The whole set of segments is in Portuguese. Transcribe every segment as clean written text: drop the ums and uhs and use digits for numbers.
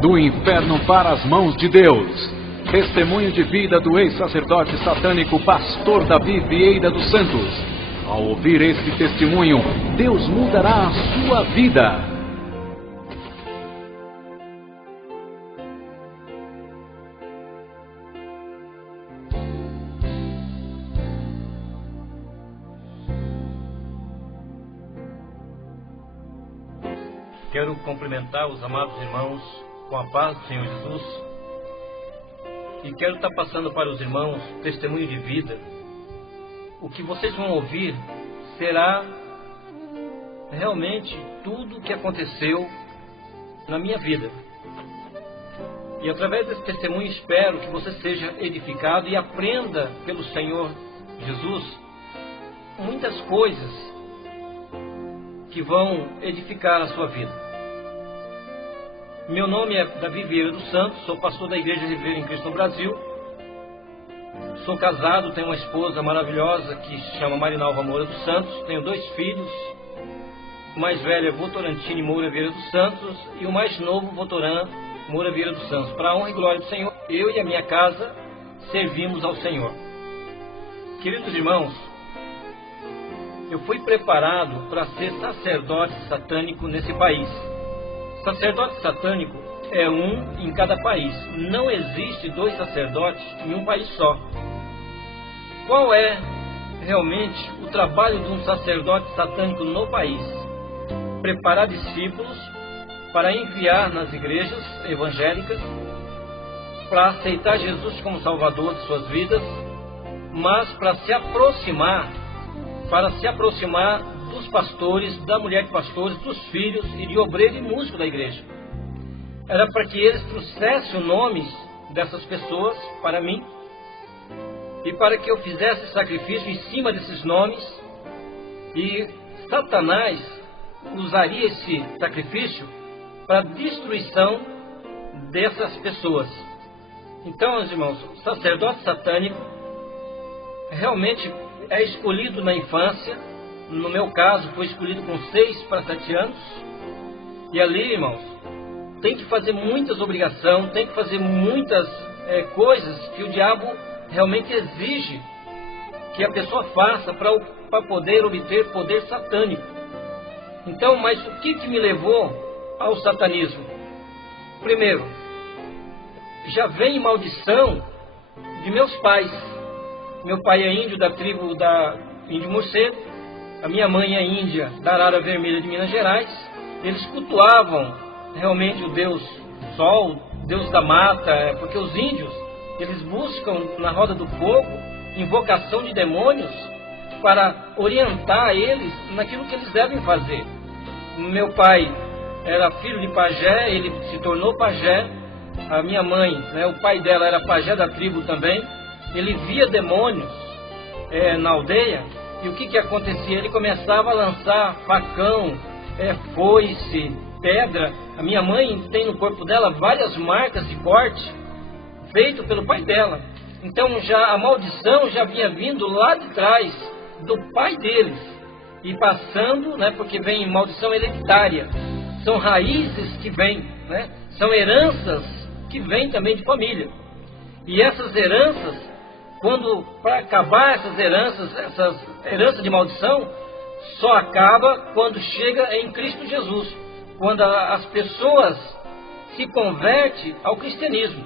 Do inferno para as mãos de Deus. Testemunho de vida do ex-sacerdote satânico Pastor Davi Vieira dos Santos. Ao ouvir este testemunho, Deus mudará a sua vida. Quero cumprimentar os amados irmãos com a paz do Senhor Jesus e quero estar passando para os irmãos testemunho de vida. O que vocês vão ouvir será realmente tudo o que aconteceu na minha vida. E através desse testemunho espero que você seja edificado e aprenda pelo Senhor Jesus muitas coisas que vão edificar a sua vida. Meu nome é Davi Vieira dos Santos, sou pastor da Igreja Ribeira em Cristo no Brasil. Sou casado, tenho uma esposa maravilhosa que se chama Marinalva Moura dos Santos. Tenho 2 filhos, o mais velho é Votorantini Moura Vieira dos Santos e o mais novo Votoran Moura Vieira dos Santos. Para a honra e glória do Senhor, eu e a minha casa servimos ao Senhor. Queridos irmãos, eu fui preparado para ser sacerdote satânico nesse país. Sacerdote satânico é um em cada país. Não existe 2 sacerdotes em um país só. Qual é realmente o trabalho de um sacerdote satânico no país? Preparar discípulos para enviar nas igrejas evangélicas, para aceitar Jesus como Salvador de suas vidas, mas para se aproximar dos pastores, da mulher de pastores, dos filhos e de obreiro e músico da igreja. Era para que eles trouxessem os nomes dessas pessoas para mim e para que eu fizesse sacrifício em cima desses nomes, e Satanás usaria esse sacrifício para a destruição dessas pessoas. Então, meus irmãos, o sacerdote satânico realmente é escolhido na infância. No meu caso, foi escolhido com 6 para 7 anos. E ali, irmãos, tem que fazer muitas obrigações, tem que fazer muitas coisas que o diabo realmente exige que a pessoa faça para poder obter poder satânico. Então, mas o que me levou ao satanismo? Primeiro, já vem maldição de meus pais. Meu pai é índio da tribo da Índio Morcego. A minha mãe é índia da Arara Vermelha de Minas Gerais. Eles cultuavam realmente o Deus Sol, Deus da mata, porque os índios, eles buscam na roda do fogo invocação de demônios para orientar eles naquilo que eles devem fazer. Meu pai era filho de pajé, ele se tornou pajé. A minha mãe, o pai dela era pajé da tribo também. Ele via demônios na aldeia. E o que acontecia? Ele começava a lançar facão, foice, pedra. A minha mãe tem no corpo dela várias marcas de corte feito pelo pai dela. Então já a maldição já vinha vindo lá de trás do pai deles e passando, porque vem maldição hereditária. São raízes que vêm, são heranças que vêm também de família. E essas heranças, para acabar essas heranças de maldição, só acaba quando chega em Cristo Jesus, quando as pessoas se convertem ao cristianismo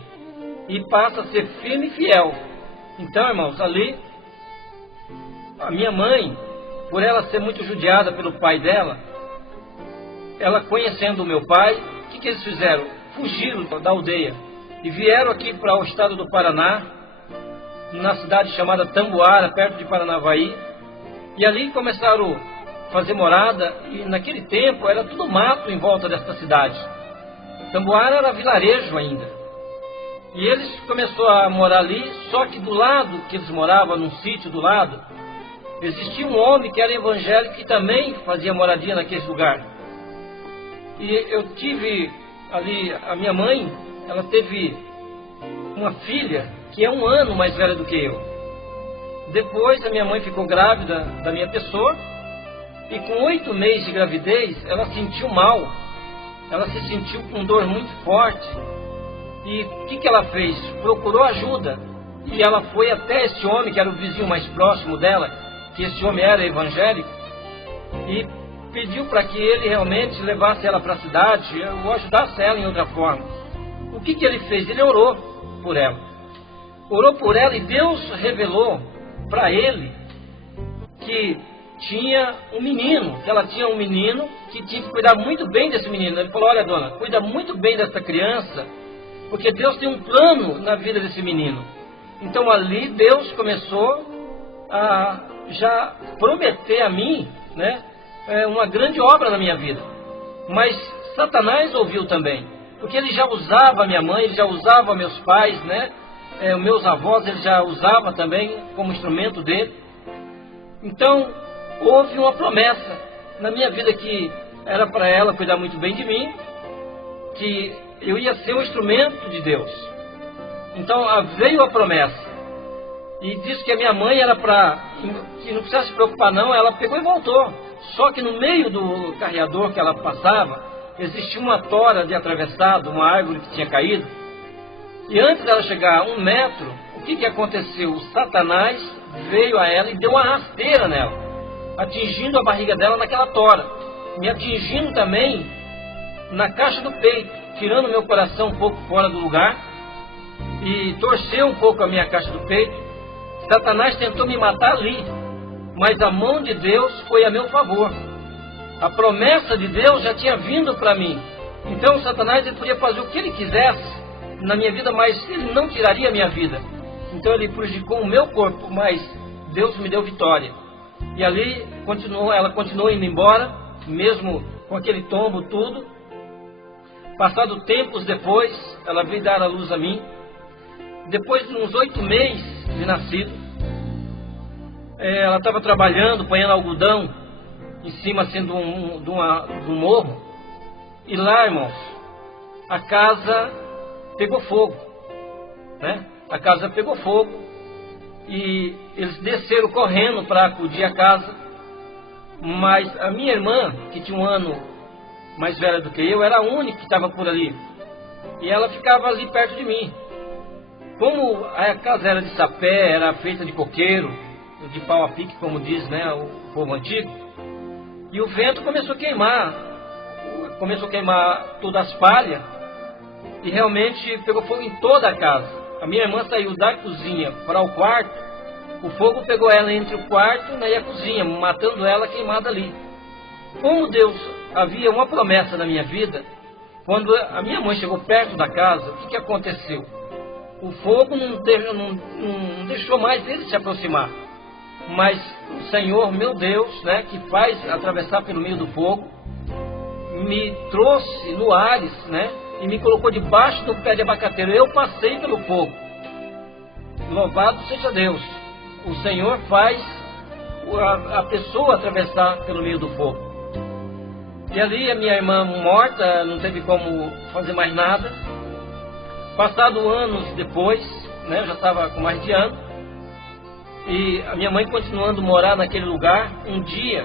e passa a ser firme e fiel. Então, irmãos, ali a minha mãe, por ela ser muito judiada pelo pai dela, ela conhecendo o meu pai, o que eles fizeram? Fugiram da aldeia e vieram aqui para o estado do Paraná, na cidade chamada Tamboara, perto de Paranavaí, e ali começaram a fazer morada, e naquele tempo era tudo mato em volta desta cidade. Tamboara era vilarejo ainda, e eles começaram a morar ali, só que do lado que eles moravam, num sítio do lado, existia um homem que era evangélico que também fazia moradia naquele lugar. E eu tive ali, a minha mãe, ela teve uma filha que é 1 ano mais velha do que eu. Depois a minha mãe ficou grávida da minha pessoa, e com 8 meses de gravidez ela sentiu mal. ela se sentiu com dor muito forte. E o que ela fez? Procurou ajuda. E ela foi até esse homem, que era o vizinho mais próximo dela, que esse homem era evangélico, e pediu para que ele realmente levasse ela para a cidade, ou ajudasse ela em outra forma. O que ele fez? Ele orou por ela. Orou por ela, e Deus revelou para ele que tinha um menino, que ela tinha um menino, que tinha que cuidar muito bem desse menino. Ele falou: olha, dona, cuida muito bem dessa criança, porque Deus tem um plano na vida desse menino. Então ali Deus começou a já prometer a mim, né, uma grande obra na minha vida. Mas Satanás ouviu também, porque ele já usava a minha mãe, ele já usava meus pais, né, meus avós, ele já usava também como instrumento dele. Então houve uma promessa na minha vida que era para ela cuidar muito bem de mim, que eu ia ser um instrumento de Deus. Então veio a promessa, e disse que a minha mãe era para que não precisasse se preocupar não. Ela pegou e voltou. Só que no meio do carreador que ela passava, existia uma tora de atravessado, uma árvore que tinha caído. E antes dela chegar a 1 metro, o que aconteceu? O Satanás veio a ela e deu uma rasteira nela, atingindo a barriga dela naquela tora, me atingindo também na caixa do peito, tirando meu coração um pouco fora do lugar, e torceu um pouco a minha caixa do peito. Satanás tentou me matar ali, mas a mão de Deus foi a meu favor. A promessa de Deus já tinha vindo para mim. Então Satanás, ele podia fazer o que ele quisesse na minha vida, mas ele não tiraria a minha vida. Então ele prejudicou o meu corpo, mas Deus me deu vitória. E ali ela continuou indo embora, mesmo com aquele tombo tudo. Passado tempos depois, ela veio dar a luz a mim. Depois de uns 8 meses de nascido, ela estava trabalhando, apanhando algodão em cima assim, de um morro. E lá, irmãos, a casa pegou fogo, né? A casa pegou fogo, e eles desceram correndo para acudir a casa. Mas a minha irmã, que tinha 1 ano mais velha do que eu, era a única que estava por ali, e ela ficava ali perto de mim. Como a casa era de sapé, era feita de coqueiro, de pau a pique, como diz, né, o povo antigo, e o vento começou a queimar todas as palhas, e realmente pegou fogo em toda a casa. A minha irmã saiu da cozinha para o quarto, o fogo pegou ela entre o quarto, né, e a cozinha, matando ela queimada ali. Como Deus havia uma promessa na minha vida, quando a minha mãe chegou perto da casa, o que aconteceu? O fogo não deixou mais ele se aproximar. Mas o Senhor, meu Deus, né, que faz atravessar pelo meio do fogo, me trouxe no Ares, né, e me colocou debaixo do pé de abacateiro. Eu passei pelo fogo. Louvado seja Deus. O Senhor faz a pessoa atravessar pelo meio do fogo. E ali a minha irmã morta, não teve como fazer mais nada. Passado anos depois, né, eu já estava com mais de ano, e a minha mãe continuando a morar naquele lugar. Um dia,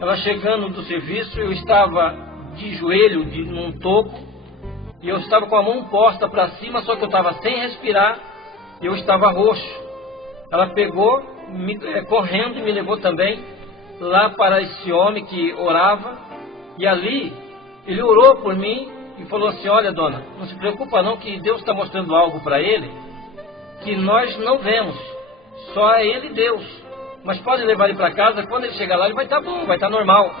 ela chegando do serviço, eu estava de joelho num toco, e eu estava com a mão posta para cima, só que eu estava sem respirar, e eu estava roxo. Ela pegou, correndo, e me levou também lá para esse homem que orava, e ali ele orou por mim e falou assim: olha, dona, não se preocupa não, que Deus está mostrando algo para ele que nós não vemos, só é ele Deus, mas pode levar ele para casa, quando ele chegar lá ele vai estar bom, vai estar normal.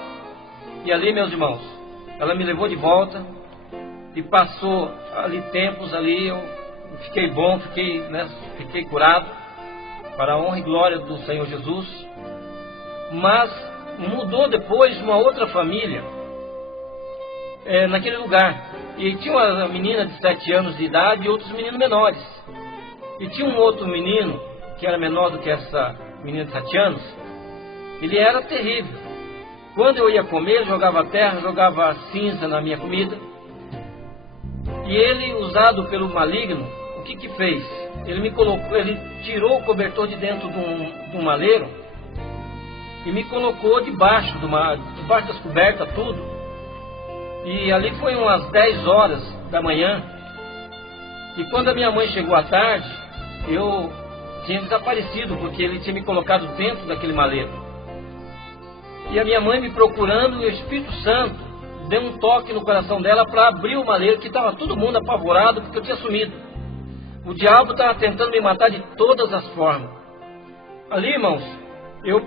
E ali, meus irmãos, ela me levou de volta, e passou ali tempos ali, eu fiquei bom, fiquei curado, para a honra e glória do Senhor Jesus. Mas mudou depois uma outra família naquele lugar, e tinha uma menina de 7 anos de idade e outros meninos menores, e tinha um outro menino que era menor do que essa menina de 7 anos. Ele era terrível. Quando eu ia comer, jogava terra, jogava cinza na minha comida, e ele, usado pelo maligno, o que fez? Ele tirou o cobertor de dentro de um maleiro e me colocou debaixo das cobertas, tudo. E ali foi umas 10 horas da manhã. E quando a minha mãe chegou à tarde, eu tinha desaparecido, porque ele tinha me colocado dentro daquele maleiro. E a minha mãe me procurando, e o Espírito Santo deu um toque no coração dela para abrir o maleiro, que estava todo mundo apavorado porque eu tinha sumido. O diabo estava tentando me matar de todas as formas. Ali, irmãos, eu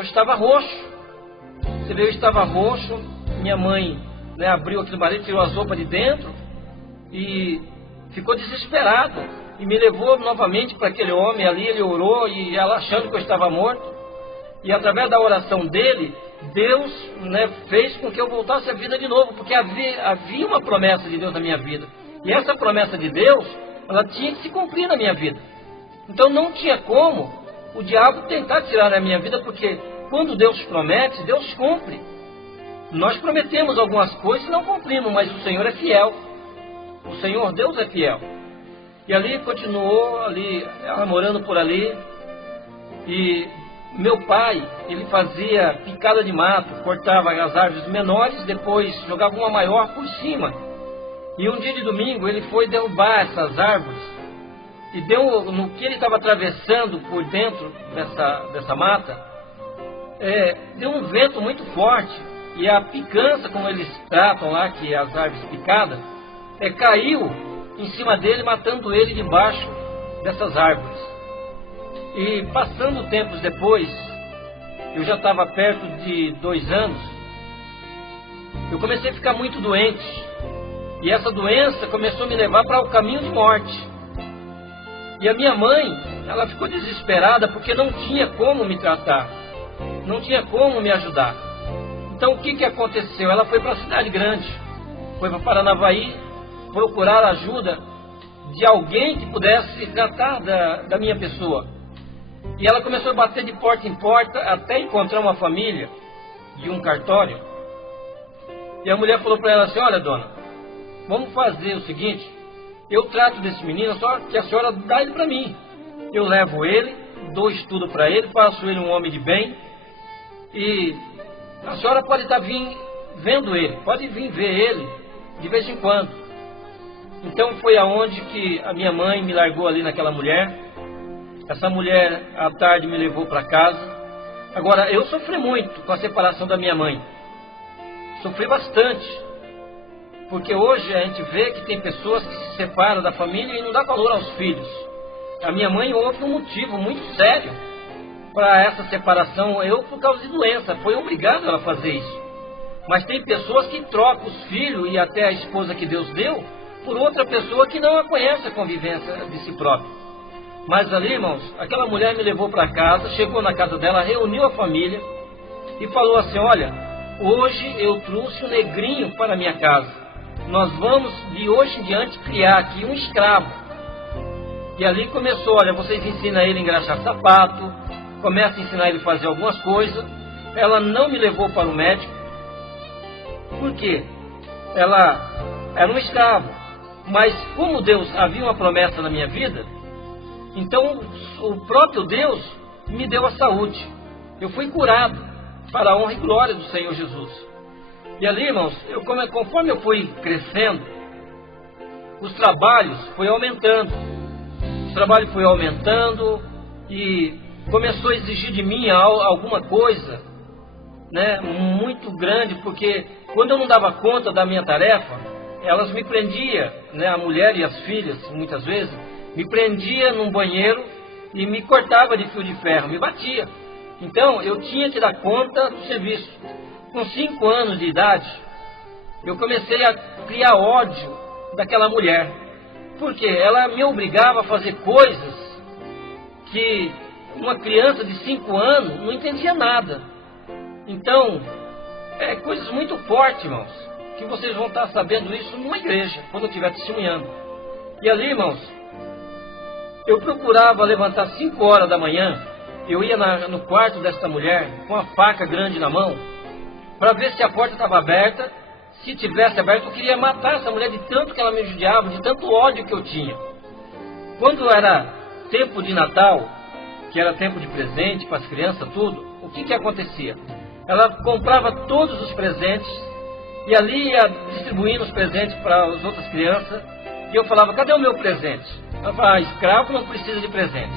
estava roxo. Você vê, eu estava roxo. Minha mãe, né, abriu aquele maleiro, tirou as roupas de dentro e ficou desesperada. E me levou novamente para aquele homem ali. Ele orou, e ela achando que eu estava morto. E através da oração dele, Deus, né, fez com que eu voltasse à vida de novo, porque havia uma promessa de Deus na minha vida. E essa promessa de Deus, ela tinha que se cumprir na minha vida. Então não tinha como o diabo tentar tirar da minha vida, porque quando Deus promete, Deus cumpre. Nós prometemos algumas coisas e não cumprimos, mas o Senhor é fiel. O Senhor, Deus é fiel. E ali continuou, ali, ela morando por ali. E meu pai, ele fazia picada de mato, cortava as árvores menores, depois jogava uma maior por cima. E um dia de domingo ele foi derrubar essas árvores e deu, no que ele estava atravessando por dentro dessa mata, deu um vento muito forte, e a picança, como eles tratam lá, que é as árvores picadas, caiu em cima dele, matando ele debaixo dessas árvores. E passando tempos depois, eu já estava perto de 2 anos, eu comecei a ficar muito doente. E essa doença começou a me levar para o caminho de morte. E a minha mãe, ela ficou desesperada porque não tinha como me tratar, não tinha como me ajudar. Então o que aconteceu? Ela foi para a cidade grande, foi para Paranavaí procurar ajuda de alguém que pudesse tratar da minha pessoa. E ela começou a bater de porta em porta até encontrar uma família de um cartório. E a mulher falou para ela assim: olha, dona, vamos fazer o seguinte, eu trato desse menino, só que a senhora dá ele para mim. Eu levo ele, dou estudo para ele, faço ele um homem de bem, e a senhora pode estar vendo ele, pode vir ver ele de vez em quando. Então foi aonde que a minha mãe me largou ali naquela mulher. Essa mulher à tarde me levou para casa. Agora, eu sofri muito com a separação da minha mãe, sofri bastante. Porque hoje a gente vê que tem pessoas que se separam da família e não dá valor aos filhos. A minha mãe houve um motivo muito sério para essa separação. Eu, por causa de doença, foi obrigado ela a fazer isso. Mas tem pessoas que trocam os filhos e até a esposa que Deus deu por outra pessoa que não conhece a convivência de si próprio. Mas ali, irmãos, aquela mulher me levou para casa, chegou na casa dela, reuniu a família e falou assim: olha, hoje eu trouxe um negrinho para a minha casa. Nós vamos, de hoje em diante, criar aqui um escravo. E ali começou: olha, vocês ensinam ele a engraxar sapato, começa a ensinar ele a fazer algumas coisas. Ela não me levou para o médico. Por quê? Ela era um escravo. Mas como Deus havia uma promessa na minha vida, então o próprio Deus me deu a saúde. Eu fui curado para a honra e glória do Senhor Jesus. E ali, irmãos, conforme eu fui crescendo, os trabalhos foram aumentando. O trabalho foi aumentando e começou a exigir de mim alguma coisa, né, muito grande, porque quando eu não dava conta da minha tarefa, elas me prendiam, né, a mulher e as filhas, muitas vezes, me prendia num banheiro e me cortava de fio de ferro, me batia. Então eu tinha que dar conta do serviço. Com 5 anos de idade, eu comecei a criar ódio daquela mulher, porque ela me obrigava a fazer coisas que uma criança de 5 anos não entendia nada. Então, coisas muito fortes, irmãos, que vocês vão estar sabendo isso numa igreja, quando eu estiver testemunhando. E ali, irmãos, eu procurava levantar 5 horas da manhã, eu ia no quarto dessa mulher, com a faca grande na mão, para ver se a porta estava aberta. Se tivesse aberta, eu queria matar essa mulher de tanto que ela me judiava, de tanto ódio que eu tinha. Quando era tempo de Natal, que era tempo de presente para as crianças, tudo, o que acontecia? Ela comprava todos os presentes e ali ia distribuindo os presentes para as outras crianças, e eu falava, cadê o meu presente? Ela falava, escravo não precisa de presente.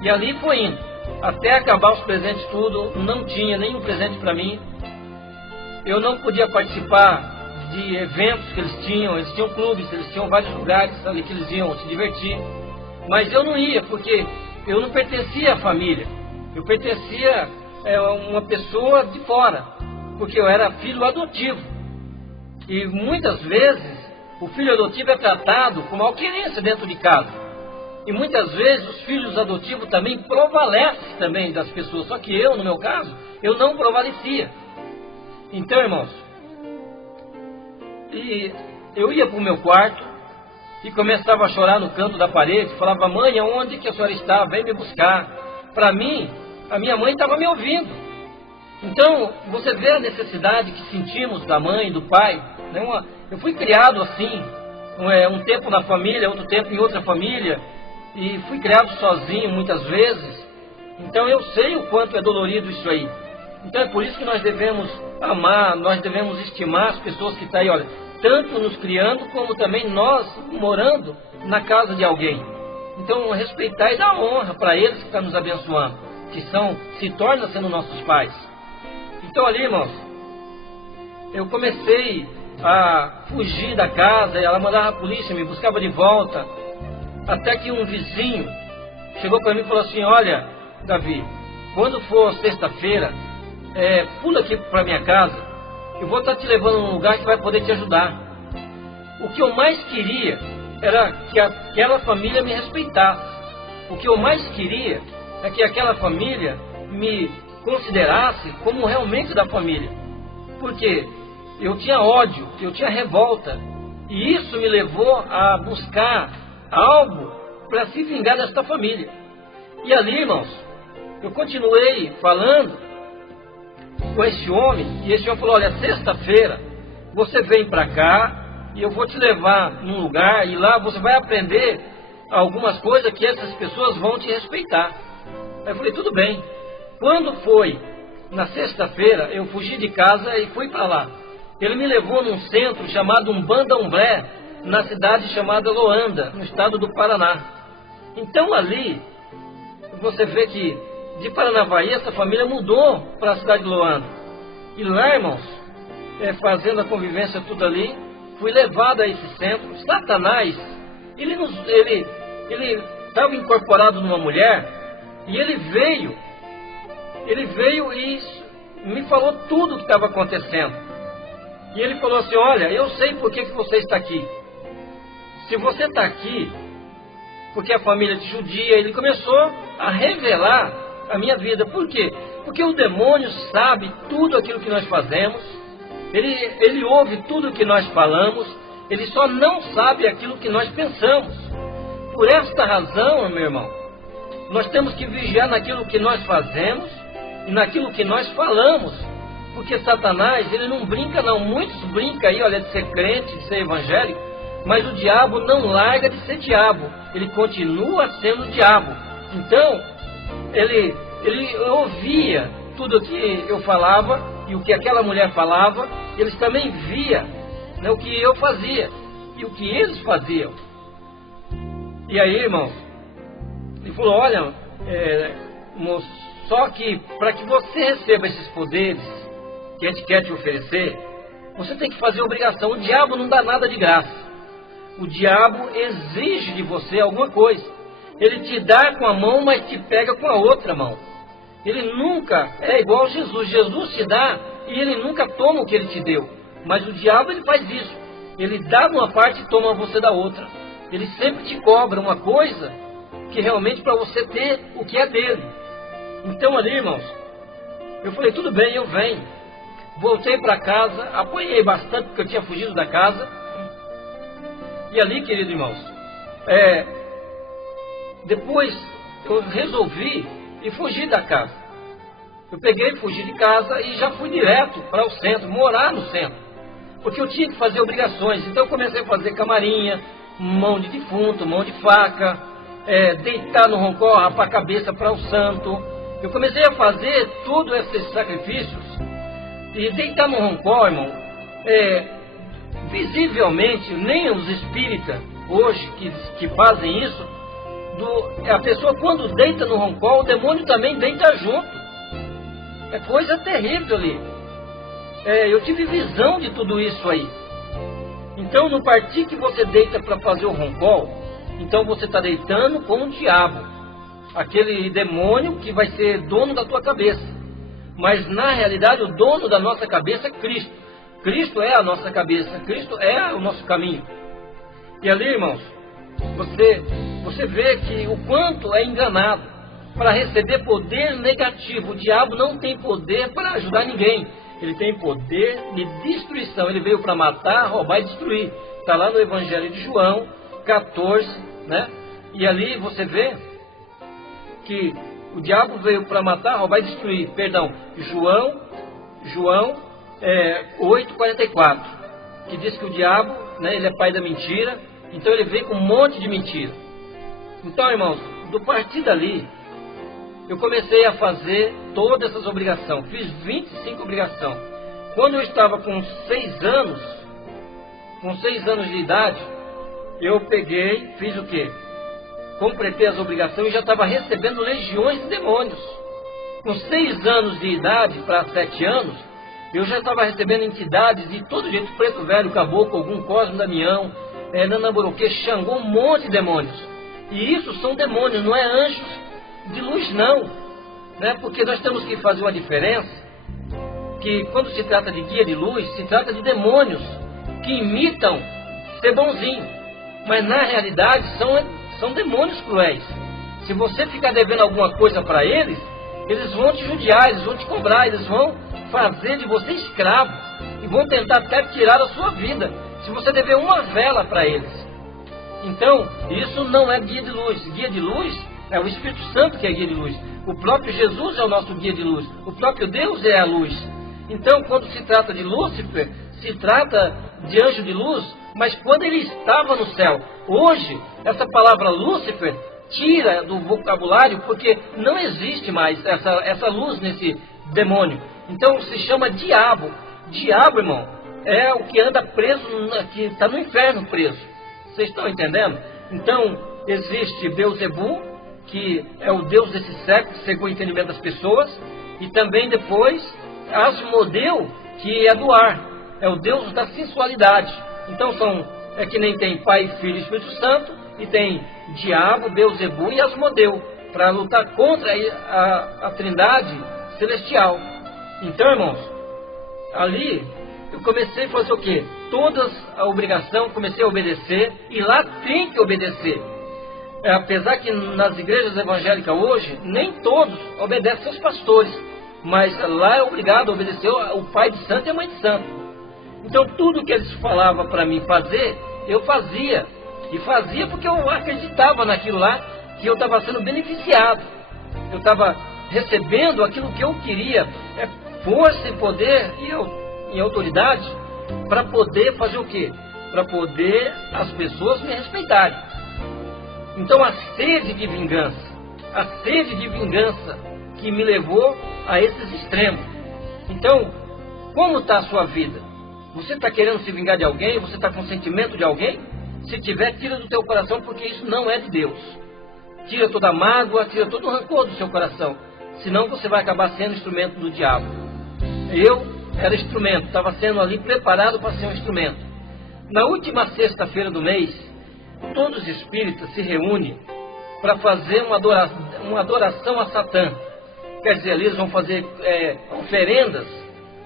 E ali foi indo, até acabar os presentes tudo, não tinha nenhum presente para mim. Eu não podia participar de eventos que eles tinham clubes, eles tinham vários lugares ali que eles iam se divertir, mas eu não ia, porque eu não pertencia à família, eu pertencia a uma pessoa de fora, porque eu era filho adotivo, e muitas vezes o filho adotivo é tratado com malquerência dentro de casa, e muitas vezes os filhos adotivos também prevalecem também das pessoas, só que eu, no meu caso, eu não prevalecia. Então, irmãos, e eu ia para o meu quarto e começava a chorar no canto da parede, falava, mãe, aonde que a senhora está? Vem me buscar. Para mim, a minha mãe estava me ouvindo. Então, você vê a necessidade que sentimos da mãe, do pai. Né? Eu fui criado assim, um tempo na família, outro tempo em outra família, e fui criado sozinho muitas vezes. Então eu sei o quanto é dolorido isso aí. Então é por isso que nós devemos amar, nós devemos estimar as pessoas que estão aí, olha, tanto nos criando, como também nós morando na casa de alguém. Então respeitar e dar honra para eles que estão nos abençoando, que se tornam sendo nossos pais. Então ali, irmãos, eu comecei a fugir da casa, e ela mandava a polícia, me buscava de volta, até que um vizinho chegou para mim e falou assim, olha, Davi, quando for sexta-feira, pula aqui para minha casa, eu vou estar te levando num lugar que vai poder te ajudar. O que eu mais queria era que aquela família me respeitasse. O que eu mais queria é que aquela família me considerasse como realmente da família. Porque eu tinha ódio, eu tinha revolta, e isso me levou a buscar algo para se vingar desta família. E ali, irmãos, eu continuei falando com esse homem, e esse homem falou, olha, sexta-feira você vem para cá e eu vou te levar num lugar, e lá você vai aprender algumas coisas que essas pessoas vão te respeitar. Aí eu falei, tudo bem. Quando foi na sexta-feira, eu fugi de casa e fui para lá. Ele me levou num centro chamado Umbandomblé, na cidade chamada Loanda, no estado do Paraná. Então ali, você vê que de Paranavaí, essa família mudou para a cidade de Loanda. E lá, irmãos, fazendo a convivência tudo ali, fui levado a esse centro. Satanás, ele estava incorporado numa mulher, e ele veio e me falou tudo o que estava acontecendo. E ele falou assim, olha, eu sei por que você está aqui. Se você está aqui, porque a família te judia, ele começou a revelar a minha vida. Por quê? Porque o demônio sabe tudo aquilo que nós fazemos, ele ouve tudo o que nós falamos, ele só não sabe aquilo que nós pensamos. Por esta razão, meu irmão, nós temos que vigiar naquilo que nós fazemos e naquilo que nós falamos, porque Satanás, ele não brinca não. Muitos brincam aí, olha, de ser crente, de ser evangélico, mas o diabo não larga de ser diabo, ele continua sendo diabo. Então, ele ouvia tudo o que eu falava e o que aquela mulher falava, eles também via, né, o que eu fazia e o que eles faziam. E aí, irmãos, ele falou, olha, moço, só que para que você receba esses poderes que a gente quer te oferecer, você tem que fazer obrigação. O diabo não dá nada de graça. O diabo exige de você alguma coisa. Ele te dá com a mão, mas te pega com a outra mão. Ele nunca é igual a Jesus. Jesus te dá e ele nunca toma o que ele te deu. Mas o diabo, ele faz isso. Ele dá de uma parte e toma você da outra. Ele sempre te cobra uma coisa que realmente para você ter o que é dele. Então ali, irmãos, eu falei, tudo bem, eu venho. Voltei para casa, apanhei bastante porque eu tinha fugido da casa. E ali, queridos irmãos, depois eu resolvi e fugi da casa. Eu peguei, fugi de casa e já fui direto para o centro, morar no centro. Porque eu tinha que fazer obrigações. Então eu comecei a fazer camarinha, mão de defunto, mão de faca, deitar no roncó, rapar a cabeça para o santo. Eu comecei a fazer todos esses sacrifícios. E deitar no roncó, irmão, visivelmente, nem os espíritas hoje que fazem isso, a pessoa quando deita no roncol, o demônio também deita junto. É coisa terrível ali. Eu tive visão de tudo isso aí. Então, no partir que você deita para fazer o roncol, então você está deitando com o diabo, aquele demônio que vai ser dono da tua cabeça. Mas, na realidade, o dono da nossa cabeça é Cristo. Cristo é a nossa cabeça, Cristo é o nosso caminho. E ali, irmãos, você vê que o quanto é enganado para receber poder negativo. O diabo não tem poder para ajudar ninguém. Ele tem poder de destruição. Ele veio para matar, roubar e destruir. Está lá no Evangelho de João 14, né? E ali você vê que o diabo veio para matar, roubar e destruir. Perdão, João 8,44, que diz que o diabo, né, ele é pai da mentira. Então ele veio com um monte de mentira. Então, irmãos, do partir dali, eu comecei a fazer todas essas obrigações. Fiz 25 obrigações. Quando eu estava com 6 anos de idade, eu peguei, fiz o quê? Completei as obrigações e já estava recebendo legiões de demônios. Com 6 anos de idade para 7 anos, eu já estava recebendo entidades de todo jeito, preto velho, caboclo, algum Cosmo Damião, Nanamburuque, Xangô, um monte de demônios. E isso são demônios, não é anjos de luz não, né? Porque nós temos que fazer uma diferença, que quando se trata de guia de luz, se trata de demônios que imitam ser bonzinho, mas na realidade são demônios cruéis. Se você ficar devendo alguma coisa para eles, eles vão te judiar, eles vão te cobrar, eles vão fazer de você escravo e vão tentar até tirar a sua vida, se você dever uma vela para eles. Então, isso não é guia de luz. Guia de luz é o Espírito Santo que é guia de luz. O próprio Jesus é o nosso guia de luz. O próprio Deus é a luz. Então, quando se trata de Lúcifer, se trata de anjo de luz, mas quando ele estava no céu. Hoje, essa palavra Lúcifer tira do vocabulário, porque não existe mais essa luz nesse demônio. Então, se chama diabo. Diabo, irmão, é o que anda preso, que está no inferno preso. Vocês estão entendendo? Então, existe Beuzebu, que é o Deus desse século, segundo o entendimento das pessoas, e também depois Asmodeu, que é do ar, é o Deus da sensualidade. Então é que nem tem Pai, Filho e Espírito Santo, e tem Diabo, Beuzebu e Asmodeu, para lutar contra a Trindade celestial. Então, irmãos, ali eu comecei a fazer o quê? Todas a obrigação, comecei a obedecer, e lá tem que obedecer. Apesar que nas igrejas evangélicas hoje, nem todos obedecem aos pastores, mas lá é obrigado a obedecer o pai de santo e a mãe de santo. Então tudo que eles falavam para mim fazer, eu fazia. E fazia porque eu acreditava naquilo lá, que eu estava sendo beneficiado. Eu estava recebendo aquilo que eu queria, força e poder e autoridade, para poder fazer o quê? Para poder as pessoas me respeitarem. Então a sede de vingança que me levou a esses extremos. Então, como está a sua vida? Você está querendo se vingar de alguém? Você está com sentimento de alguém? Se tiver, tira do teu coração, porque isso não é de Deus. Tira toda a mágoa, tira todo o rancor do seu coração. Senão você vai acabar sendo instrumento do diabo. Eu era instrumento, estava sendo ali preparado para ser um instrumento. Na última sexta-feira do mês, todos os espíritas se reúnem para fazer uma adoração a Satã. Quer dizer, ali eles vão fazer oferendas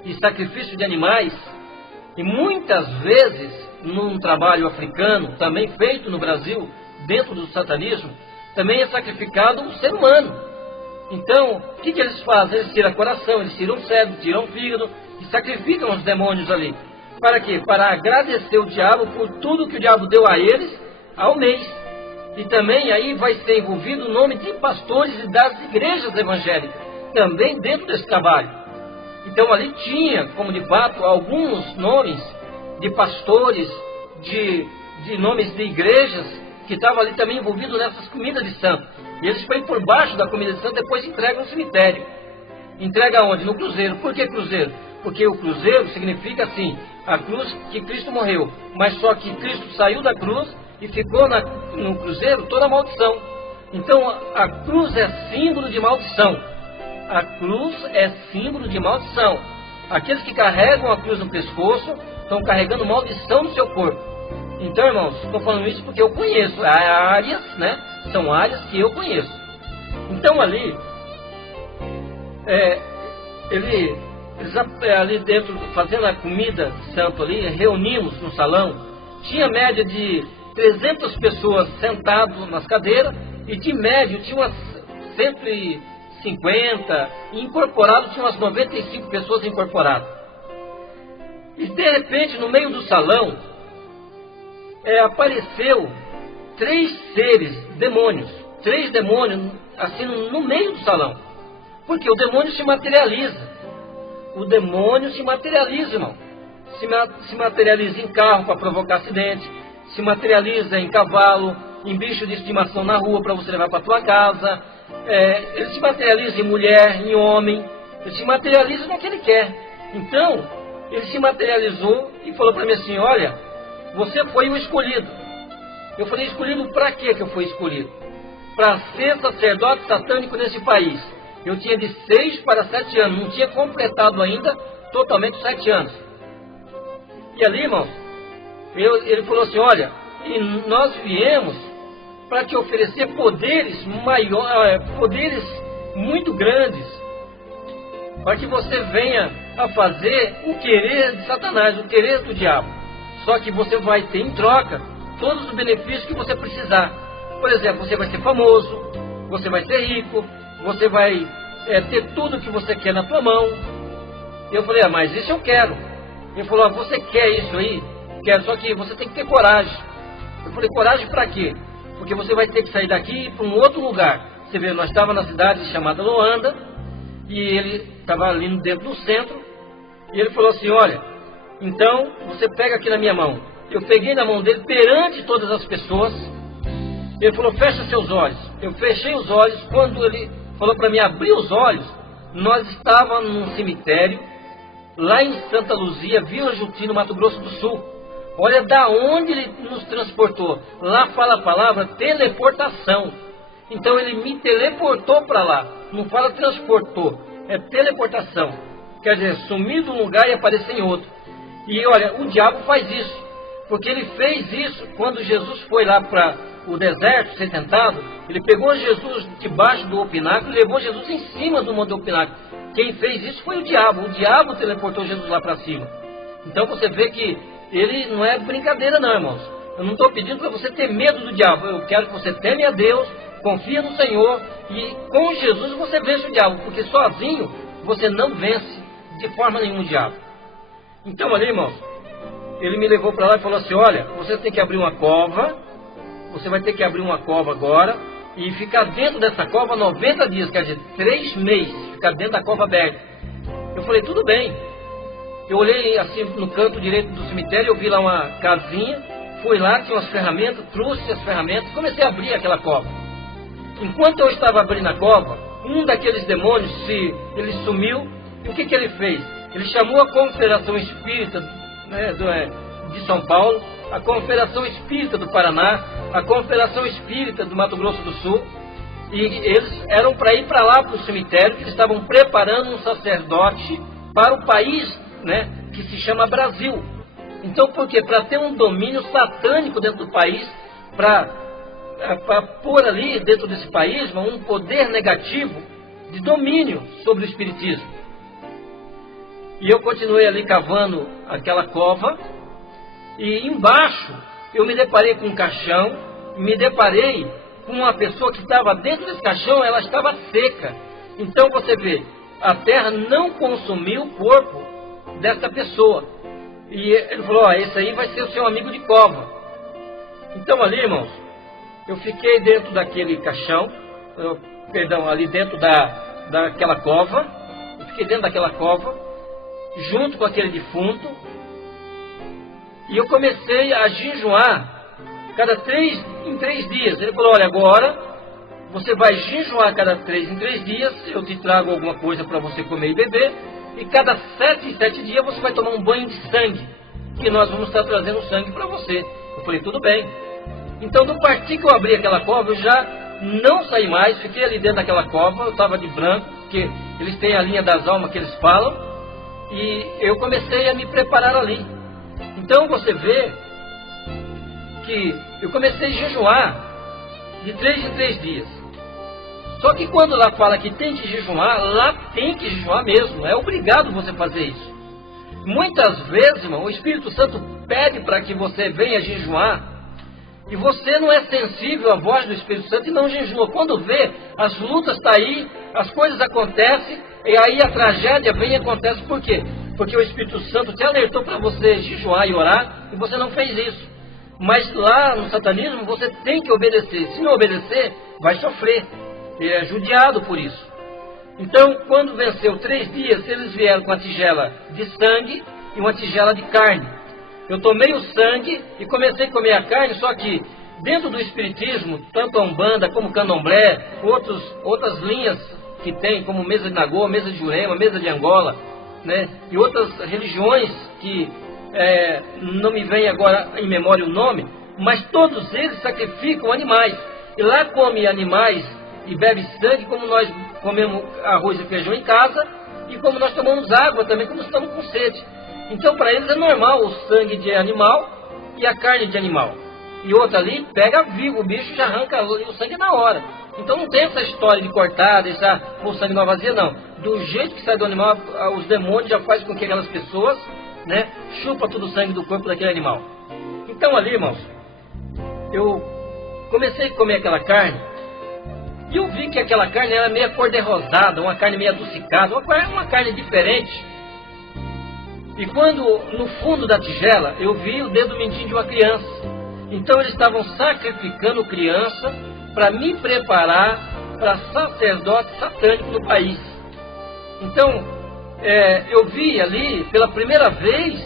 e sacrifício de animais. E muitas vezes, num trabalho africano, também feito no Brasil, dentro do satanismo, também é sacrificado um ser humano. Então, o que eles fazem? Eles tiram o coração, eles tiram o cérebro, tiram o fígado e sacrificam os demônios ali. Para quê? Para agradecer o diabo por tudo que o diabo deu a eles ao mês. E também aí vai ser envolvido o nome de pastores e das igrejas evangélicas, também dentro desse trabalho. Então ali tinha, como de fato, alguns nomes de pastores, de nomes de igrejas, que estavam ali também envolvidos nessas comidas de santo. E eles põem por baixo da comida de santo, depois entregam no cemitério. Entrega onde? No cruzeiro. Por que cruzeiro? Porque o cruzeiro significa assim, a cruz que Cristo morreu. Mas só que Cristo saiu da cruz e ficou no cruzeiro toda a maldição. Então a cruz é símbolo de maldição. A cruz é símbolo de maldição. Aqueles que carregam a cruz no pescoço estão carregando maldição no seu corpo. Então, irmãos, estou falando isso porque eu conheço áreas, né? São áreas que eu conheço. Então ali, eles ali dentro, fazendo a comida santo ali, reunimos no salão, tinha média de 300 pessoas sentadas nas cadeiras, e de médio tinha umas 150, e incorporado tinha umas 95 pessoas incorporadas. E de repente, no meio do salão, apareceu 3 seres, demônios, 3 demônios, assim no meio do salão. Porque o demônio se materializa. O demônio se materializa, irmão. Se materializa em carro para provocar acidente, se materializa em cavalo, em bicho de estimação na rua para você levar para a tua casa. Ele se materializa em mulher, em homem. Ele se materializa no que ele quer. Então, ele se materializou e falou para mim assim: olha, você foi o escolhido. Eu falei: escolhido para quê que eu fui escolhido? Para ser sacerdote satânico nesse país. Eu tinha de 6 para 7 anos, não tinha completado ainda totalmente os 7 anos. E ali, irmãos, ele falou assim: olha, e nós viemos para te oferecer poderes maiores, poderes muito grandes, para que você venha a fazer o querer de Satanás, o querer do diabo. Só que você vai ter em troca todos os benefícios que você precisar. Por exemplo, você vai ser famoso, você vai ser rico, você vai ter tudo que você quer na tua mão. Eu falei: mas isso eu quero. Ele falou: você quer isso aí? Quero, só que você tem que ter coragem. Eu falei: coragem para quê? Porque você vai ter que sair daqui e ir para um outro lugar. Você vê, nós estávamos na cidade chamada Luanda, e ele estava ali dentro do centro, e ele falou assim: olha, então você pega aqui na minha mão. Eu peguei na mão dele perante todas as pessoas. Ele falou: fecha seus olhos. Eu fechei os olhos. Quando ele falou para mim abrir os olhos, nós estávamos num cemitério, lá em Santa Luzia, Vila Juti, no Mato Grosso do Sul. Olha da onde ele nos transportou. Lá fala a palavra teleportação. Então ele me teleportou para lá. Não fala transportou, é teleportação. Quer dizer, sumir de um lugar e aparecer em outro. E olha, o diabo faz isso. Porque ele fez isso quando Jesus foi lá para o deserto ser tentado. Ele pegou Jesus debaixo do pináculo e levou Jesus em cima do monte do pináculo. Quem fez isso foi o diabo. O diabo teleportou Jesus lá para cima. Então você vê que ele não é brincadeira não, irmãos. Eu não estou pedindo para você ter medo do diabo. Eu quero que você teme a Deus, confia no Senhor, e com Jesus você vence o diabo. Porque sozinho você não vence de forma nenhuma o diabo. Então ali, irmãos, ele me levou para lá e falou assim: olha, você tem que abrir uma cova. Você vai ter que abrir uma cova agora e ficar dentro dessa cova 90 dias, quer dizer, 3 meses, ficar dentro da cova aberta. Eu falei: tudo bem. Eu olhei assim no canto direito do cemitério, eu vi lá uma casinha, fui lá, tinha umas ferramentas, trouxe as ferramentas e comecei a abrir aquela cova. Enquanto eu estava abrindo a cova, um daqueles demônios, ele sumiu, e o que ele fez? Ele chamou a Confederação Espírita, né, de São Paulo, a Confederação Espírita do Paraná, a Confederação Espírita do Mato Grosso do Sul, e eles eram para ir para lá, para o cemitério, que eles estavam preparando um sacerdote para o país, né, que se chama Brasil. Então, por quê? Para ter um domínio satânico dentro do país, para pôr ali dentro desse país um poder negativo de domínio sobre o espiritismo. E eu continuei ali cavando aquela cova, e embaixo eu me deparei com um caixão, me deparei com uma pessoa que estava dentro desse caixão, ela estava seca. Então você vê, a terra não consumiu o corpo dessa pessoa. E ele falou: ó, esse aí vai ser o seu amigo de cova. Então ali, irmãos, eu fiquei dentro daquele caixão, ali dentro daquela cova, eu fiquei dentro daquela cova, junto com aquele defunto, e eu comecei a jejuar em 3 dias. Ele falou: olha, agora você vai jejuar cada 3 em 3 dias, eu te trago alguma coisa para você comer e beber, E cada 7 dias você vai tomar um banho de sangue, que nós vamos estar trazendo sangue para você. Eu falei, tudo bem. Então, do partir que eu abri aquela cova, eu já não saí mais, fiquei ali dentro daquela cova, eu estava de branco, porque eles têm a linha das almas que eles falam, e eu comecei a me preparar ali. Então, você vê que eu comecei a jejuar de 3 em 3 dias. Só que quando lá fala que tem que jejuar, lá tem que jejuar mesmo, é obrigado você fazer isso. Muitas vezes, irmão, o Espírito Santo pede para que você venha jejuar, e você não é sensível à voz do Espírito Santo e não jejua. Quando vê, as lutas estão aí, as coisas acontecem, e aí a tragédia vem e acontece. Por quê? Porque o Espírito Santo te alertou para você jejuar e orar, e você não fez isso. Mas lá no satanismo você tem que obedecer. Se não obedecer, vai sofrer. E é judiado por isso. Então, quando venceu 3 dias, eles vieram com a tigela de sangue e uma tigela de carne. Eu tomei o sangue e comecei a comer a carne, só que dentro do espiritismo, tanto a Umbanda como o Candomblé, outras linhas que tem, como mesa de Nagô, mesa de Jurema, mesa de Angola, né, e outras religiões que não me vem agora em memória o nome, mas todos eles sacrificam animais. E lá come animais e bebe sangue, como nós comemos arroz e feijão em casa, e como nós tomamos água também, como estamos com sede. Então para eles é normal o sangue de animal e a carne de animal. E outra ali, pega vivo o bicho e já arranca o sangue na hora. Então não tem essa história de cortar, deixar o sangue na vazia, não. Do jeito que sai do animal, os demônios já fazem com que aquelas pessoas, né, chupa todo o sangue do corpo daquele animal. Então ali, irmãos, eu comecei a comer aquela carne, e eu vi que aquela carne era meio cor-de-rosada, uma carne meio adocicada, uma carne diferente. E quando, no fundo da tigela, eu vi o dedo mindinho de uma criança. Então eles estavam sacrificando criança para me preparar para sacerdote satânico no país. Então, eu vi ali, pela primeira vez,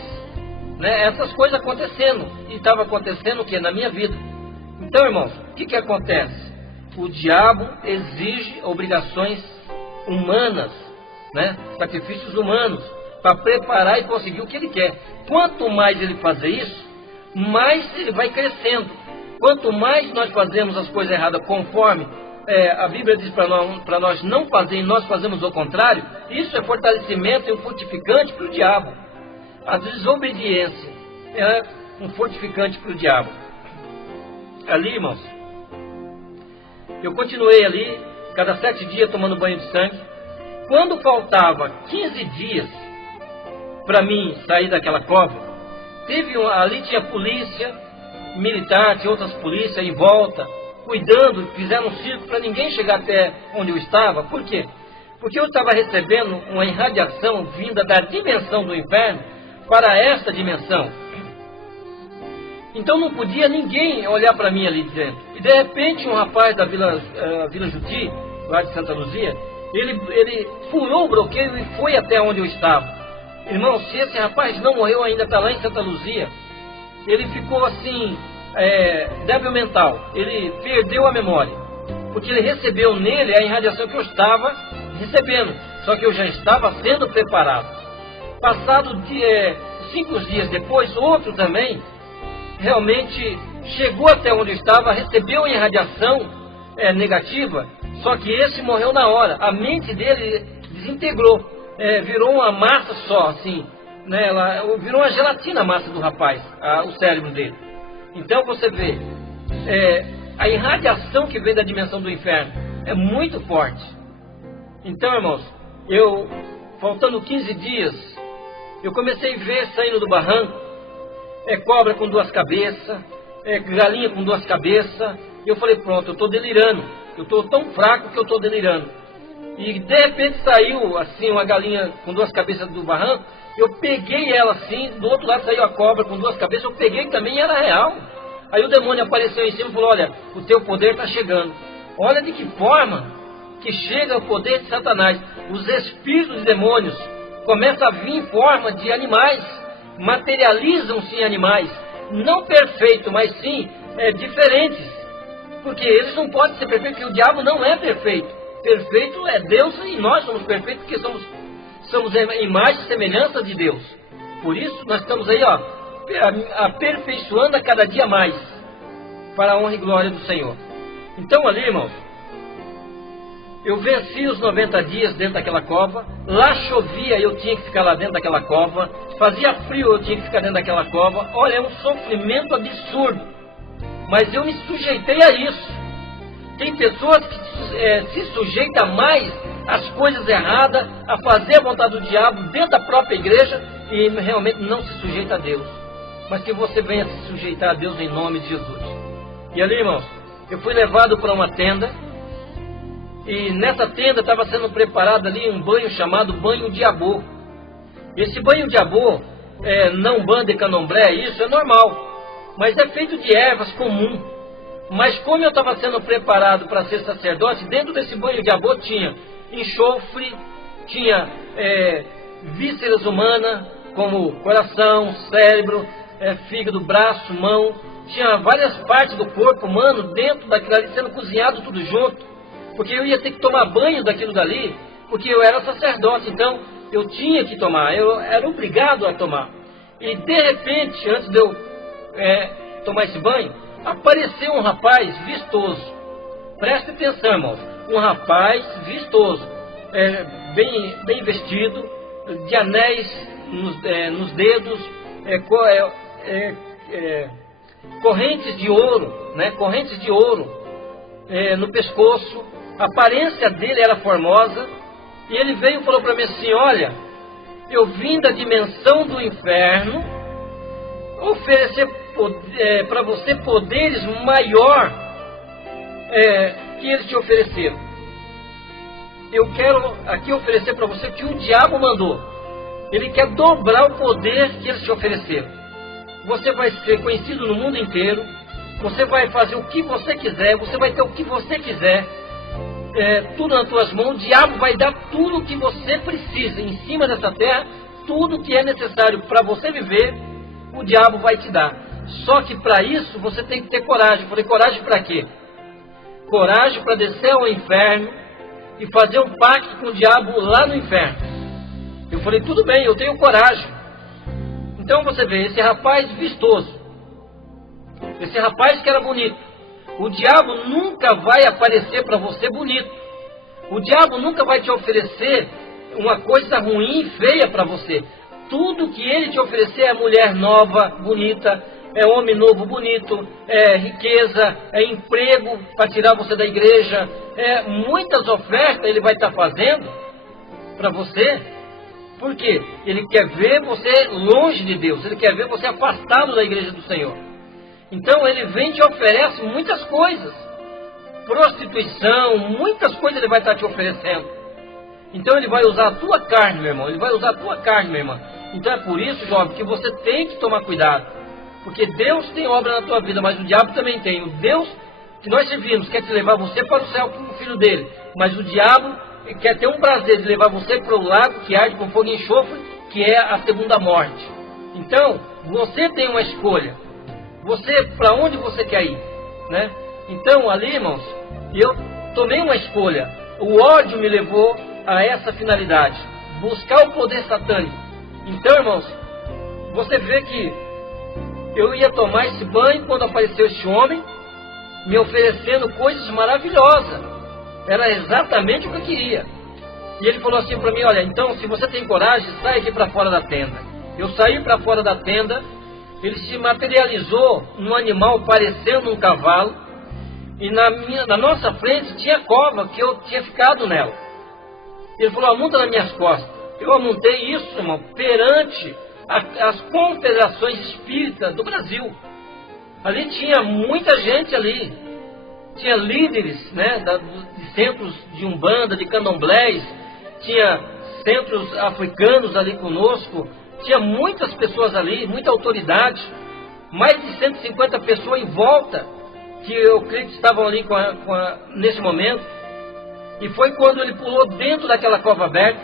né, essas coisas acontecendo. E estava acontecendo o que? Na minha vida. Então, irmãos, o que acontece? O diabo exige obrigações humanas, né, sacrifícios humanos, para preparar e conseguir o que ele quer. Quanto mais ele fazer isso, mais ele vai crescendo. Quanto mais nós fazemos as coisas erradas conforme a Bíblia diz para nós não fazer, e nós fazemos o contrário, isso é fortalecimento e um fortificante para o diabo. A desobediência é um fortificante para o diabo. Ali, irmãos, eu continuei ali, cada 7 dias tomando banho de sangue. Quando faltava 15 dias para mim sair daquela cova, ali tinha polícia militar, tinha outras polícias em volta, cuidando, fizeram um circo para ninguém chegar até onde eu estava. Por quê? Porque eu estava recebendo uma irradiação vinda da dimensão do inferno para esta dimensão. Então não podia ninguém olhar para mim ali dentro. E de repente um rapaz da Vila Juti, lá de Santa Luzia, ele furou o bloqueio e foi até onde eu estava. Irmão, se esse rapaz não morreu ainda, está lá em Santa Luzia, ele ficou assim, débil mental, ele perdeu a memória, porque ele recebeu nele a irradiação que eu estava recebendo, só que eu já estava sendo preparado. Passado 5 dias depois, outro também, realmente chegou até onde eu estava, recebeu a irradiação negativa, só que esse morreu na hora, a mente dele desintegrou. Virou uma massa só, assim, né? Virou uma gelatina a massa do rapaz, o cérebro dele. Então você vê, a irradiação que vem da dimensão do inferno é muito forte. Então, irmãos, faltando 15 dias, eu comecei a ver saindo do barranco, cobra com 2 cabeças, galinha com 2 cabeças. Eu falei, pronto, eu estou delirando, eu estou tão fraco que eu estou delirando. E de repente saiu assim uma galinha com 2 cabeças do barranco. Eu peguei ela assim, do outro lado saiu a cobra com 2 cabeças. Eu peguei também e era real. Aí o demônio apareceu em cima e falou, olha, o teu poder está chegando. Olha de que forma que chega o poder de Satanás. Os espíritos dos demônios começam a vir em forma de animais, materializam-se em animais, não perfeitos, mas sim diferentes, porque eles não podem ser perfeitos, porque o diabo não é perfeito. Perfeito é Deus, e nós somos perfeitos porque somos somos a imagem e semelhança de Deus. Por isso nós estamos aí, ó, aperfeiçoando a cada dia mais, para a honra e glória do Senhor. Então ali, irmãos, eu venci os 90 dias dentro daquela cova. Lá chovia, eu tinha que ficar lá dentro daquela cova. Fazia frio, eu tinha que ficar dentro daquela cova. Olha, é um sofrimento absurdo, mas eu me sujeitei a isso. Tem pessoas que se sujeitam mais às coisas erradas, a fazer a vontade do diabo dentro da própria igreja, e realmente não se sujeita a Deus. Mas que você venha se sujeitar a Deus em nome de Jesus. E ali, irmãos, eu fui levado para uma tenda, e nessa tenda estava sendo preparado ali um banho chamado banho de abô. Esse banho de abô, não banda e candomblé, isso é normal, mas é feito de ervas comum. Mas como eu estava sendo preparado para ser sacerdote, dentro desse banho de abô tinha enxofre, tinha vísceras humanas, como coração, cérebro, fígado, braço, mão. Tinha várias partes do corpo humano dentro daquilo ali, sendo cozinhado tudo junto, porque eu ia ter que tomar banho daquilo dali, porque eu era sacerdote, então eu tinha que tomar, eu era obrigado a tomar. E de repente, antes de eu tomar esse banho, apareceu um rapaz vistoso. Preste atenção, irmãos, um rapaz vistoso, bem vestido, de anéis nos dedos, correntes de ouro, né? Correntes de ouro no pescoço. A aparência dele era formosa. E ele veio e falou para mim assim: olha, eu vim da dimensão do inferno oferecer para você poderes maior que eles te ofereceram. Eu quero aqui oferecer para você o que o diabo mandou. Ele quer dobrar o poder que eles te ofereceram. Você vai ser conhecido no mundo inteiro. Você vai fazer o que você quiser. Você vai ter o que você quiser. Tudo nas tuas mãos. O diabo vai dar tudo o que você precisa em cima dessa terra. Tudo que é necessário para você viver, o diabo vai te dar. Só que para isso você tem que ter coragem. Eu falei, coragem para quê? Coragem para descer ao inferno e fazer um pacto com o diabo lá no inferno. Eu falei, tudo bem, eu tenho coragem. Então você vê, esse rapaz vistoso, esse rapaz que era bonito, o diabo nunca vai aparecer para você bonito. O diabo nunca vai te oferecer uma coisa ruim e feia para você. Tudo que ele te oferecer é mulher nova, bonita, é homem novo, bonito, é riqueza, é emprego para tirar você da igreja, muitas ofertas ele vai estar fazendo para você. Por quê? Ele quer ver você longe de Deus, ele quer ver você afastado da igreja do Senhor. Então ele vem e te oferece muitas coisas, prostituição, muitas coisas ele vai estar te oferecendo. Então ele vai usar a tua carne, meu irmão, ele vai usar a tua carne, minha irmã. Então é por isso, jovem, que você tem que tomar cuidado, porque Deus tem obra na tua vida, mas o diabo também tem. O Deus que nós servimos quer te levar você para o céu como filho dele, mas o diabo quer ter um prazer de levar você para o lago que arde com fogo e enxofre, que é a segunda morte. Então, você tem uma escolha. Você, para onde você quer ir, né? Então, ali, irmãos, eu tomei uma escolha. O ódio me levou a essa finalidade, buscar o poder satânico. Então, irmãos, você vê que eu ia tomar esse banho quando apareceu esse homem, me oferecendo coisas maravilhosas. Era exatamente o que eu queria. E ele falou assim para mim, olha, então se você tem coragem, sai aqui para fora da tenda. Eu saí para fora da tenda, ele se materializou num animal parecendo um cavalo, e na nossa frente tinha cova que eu tinha ficado nela. Ele falou, amonta nas minhas costas. Eu amontei isso, irmão, perante as confederações espíritas do Brasil. Ali tinha muita gente ali. Tinha líderes, né, de centros de umbanda, de candomblés, tinha centros africanos ali conosco, tinha muitas pessoas ali, muita autoridade, mais de 150 pessoas em volta, que eu creio que estavam ali nesse momento. E foi quando ele pulou dentro daquela cova aberta,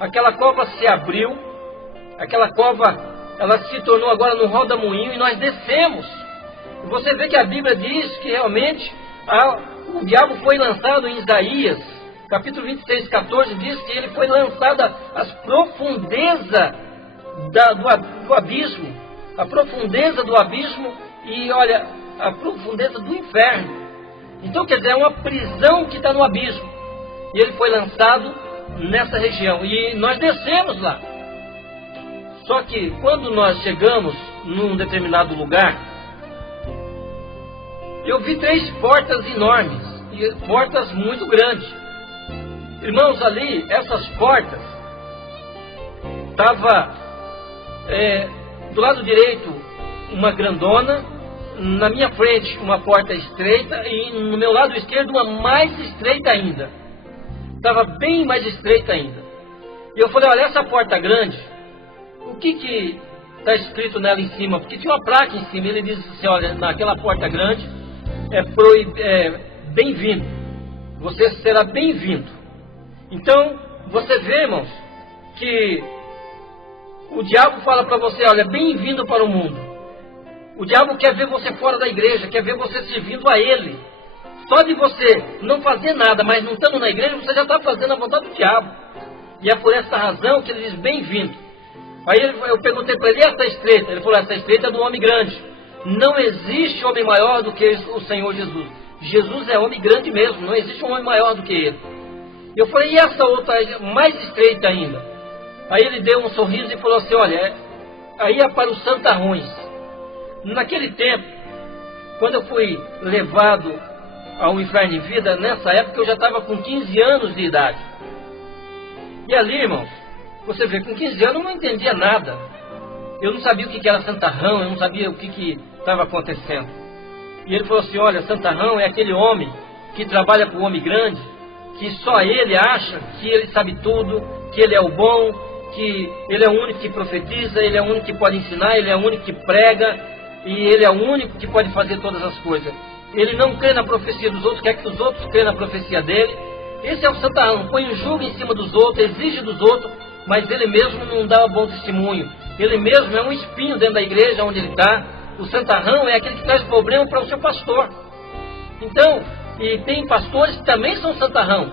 aquela cova se abriu, aquela cova, ela se tornou agora num roda-moinho, e nós descemos. E você vê que a Bíblia diz que realmente o diabo foi lançado em Isaías, capítulo 26, 14, diz que ele foi lançado às profundezas do abismo, a profundeza do abismo e, olha, a profundeza do inferno. Então, quer dizer, é uma prisão que está no abismo. E ele foi lançado nessa região. E nós descemos lá. Só que, quando nós chegamos num determinado lugar, eu vi 3 portas enormes. E portas muito grandes. Irmãos, ali, essas portas, estava do lado direito uma grandona, na minha frente uma porta estreita e no meu lado esquerdo uma mais estreita ainda. Estava bem mais estreita ainda. E eu falei, olha, essa porta grande, o que está escrito nela em cima? Porque tinha uma placa em cima, ele diz assim, olha, naquela porta grande bem-vindo, você será bem-vindo. Então, você vê, irmãos, que o diabo fala para você, olha, bem-vindo para o mundo. O diabo quer ver você fora da igreja, quer ver você servindo a ele. Só de você não fazer nada, mas não estando na igreja, você já está fazendo a vontade do diabo. E é por essa razão que ele diz, bem-vindo. Aí eu perguntei para ele, e essa estreita? Ele falou, essa estreita é do homem grande. Não existe homem maior do que o Senhor Jesus. Jesus é homem grande mesmo, não existe um homem maior do que ele. Eu falei, e essa outra mais estreita ainda? Aí ele deu um sorriso e falou assim, olha, aí é para os santarrões. Naquele tempo, quando eu fui levado ao inferno em vida, nessa época eu já estava com 15 anos de idade. E ali, irmãos, você vê, com 15 anos eu não entendia nada. Eu não sabia o que era santarrão, eu não sabia o que estava acontecendo. E ele falou assim, olha, santarrão é aquele homem que trabalha para o homem grande, que só ele acha que ele sabe tudo, que ele é o bom, que ele é o único que profetiza, ele é o único que pode ensinar, ele é o único que prega, e ele é o único que pode fazer todas as coisas. Ele não crê na profecia dos outros, quer que os outros crêem na profecia dele. Esse é o santarrão, põe o jugo em cima dos outros, exige dos outros, mas ele mesmo não dá bom testemunho. Ele mesmo é um espinho dentro da igreja onde ele está. O santarrão é aquele que traz problema para o seu pastor. Então, e tem pastores que também são santarrão.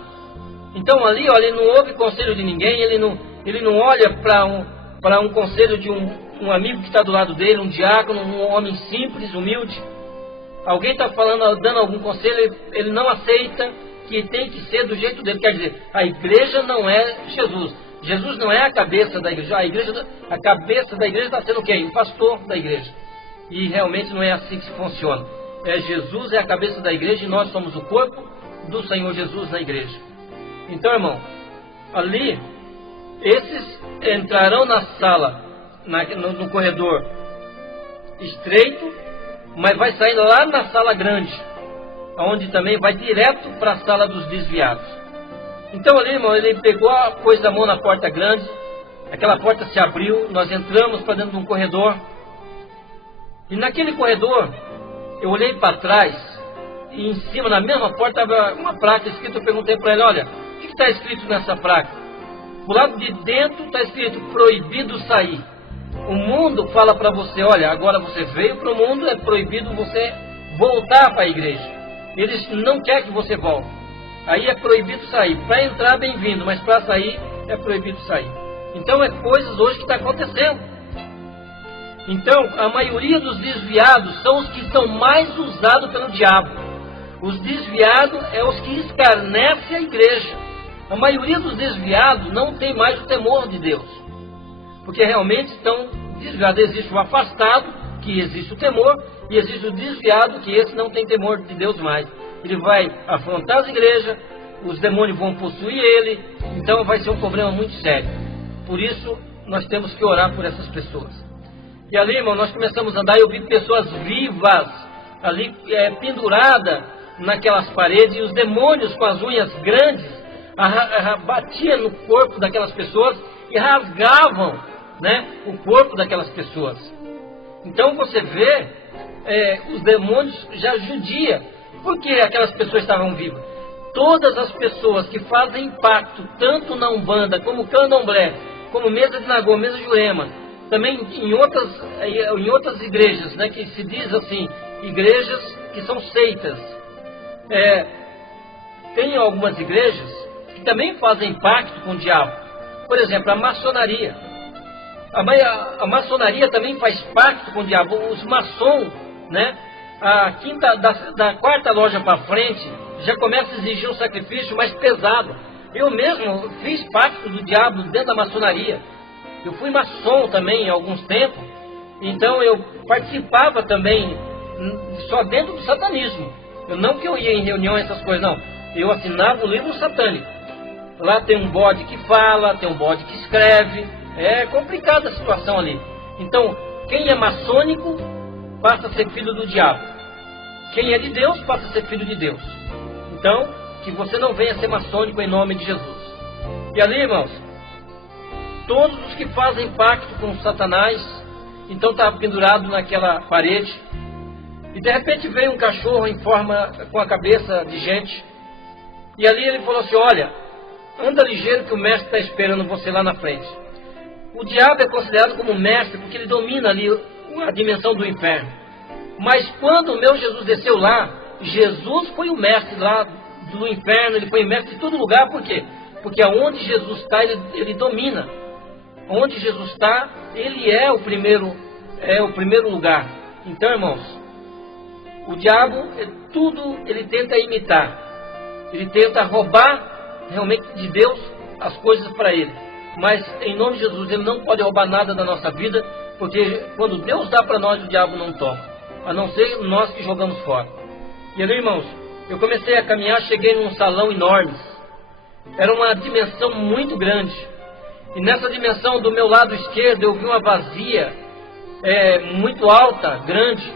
Então ali, olha, ele não ouve conselho de ninguém, ele não olha para um conselho de um amigo que está do lado dele, um diácono, um homem simples, humilde. Alguém está falando, dando algum conselho, ele não aceita, que tem que ser do jeito dele. Quer dizer, a igreja não é Jesus. Jesus não é a cabeça da igreja. A cabeça da igreja está sendo quem? O pastor da igreja. E realmente não é assim que funciona. Jesus é a cabeça da igreja e nós somos o corpo do Senhor Jesus na igreja. Então, ali, esses entrarão na sala, no corredor estreito, mas vai sair lá na sala grande, onde também vai direto para a sala dos desviados. Então ali, irmão, ele pegou, pôs a mão na porta grande, aquela porta se abriu, nós entramos para dentro de um corredor, e naquele corredor, eu olhei para trás, e em cima, na mesma porta, estava uma placa escrita. Eu perguntei para ele, olha, o que está escrito nessa placa? Do lado de dentro está escrito, proibido sair. O mundo fala para você, olha, agora você veio para o mundo, é proibido você voltar para a igreja. Eles não querem que você volte. Aí é proibido sair. Para entrar, bem-vindo, mas para sair, é proibido sair. Então é coisas hoje que está acontecendo. Então, a maioria dos desviados são os que são mais usados pelo diabo. Os desviados é os que escarnecem a igreja. A maioria dos desviados não tem mais o temor de Deus. Porque realmente estão desviados. Existe o afastado, que existe o temor, e existe o desviado, que esse não tem temor de Deus mais. Ele vai afrontar as igrejas, os demônios vão possuir ele, então vai ser um problema muito sério. Por isso, nós temos que orar por essas pessoas. E ali, irmão, nós começamos a andar e eu vi pessoas vivas, ali penduradas naquelas paredes, e os demônios com as unhas grandes batiam no corpo daquelas pessoas e rasgavam, o corpo daquelas pessoas. Então você vê os demônios já judia. Por que aquelas pessoas estavam vivas? Todas as pessoas que fazem impacto, tanto na Umbanda, como Candomblé, como Mesa de Nagô, Mesa de Jurema, também em outras igrejas, que se diz assim, igrejas que são seitas. Tem algumas igrejas também fazem pacto com o diabo. Por exemplo, a maçonaria. A maçonaria também faz pacto com o diabo. Os maçons, né? Da quarta loja para frente, já começa a exigir um sacrifício mais pesado. Eu mesmo fiz pacto do diabo dentro da maçonaria. Eu fui maçom também em alguns tempos. Então eu participava também só dentro do satanismo. Não que eu ia em reunião, essas coisas, não. Eu assinava o livro satânico. Lá tem um bode que fala, tem um bode que escreve. É complicada a situação ali. Então, quem é maçônico passa a ser filho do diabo. Quem é de Deus passa a ser filho de Deus. Então, que você não venha ser maçônico em nome de Jesus. E ali, irmãos, todos os que fazem pacto com Satanás, então está pendurado naquela parede. E de repente veio um cachorro em forma, com a cabeça de gente. E ali ele falou assim: olha, anda ligeiro que o mestre está esperando você lá na frente. O diabo é considerado como mestre porque ele domina ali a dimensão do inferno. Mas quando o meu Jesus desceu lá, Jesus foi o mestre lá do inferno, ele foi o mestre de todo lugar. Por quê? Porque aonde Jesus está, ele domina. Onde Jesus está, ele é o primeiro lugar. Então, irmãos, o diabo, tudo ele tenta imitar. Ele tenta roubar realmente de Deus as coisas para ele. Mas em nome de Jesus, ele não pode roubar nada da nossa vida, porque quando Deus dá para nós, o diabo não toma, a não ser nós que jogamos fora. E ali, irmãos, eu comecei a caminhar, cheguei num salão enorme. Era uma dimensão muito grande. E nessa dimensão, do meu lado esquerdo, eu vi uma vazia muito alta, grande.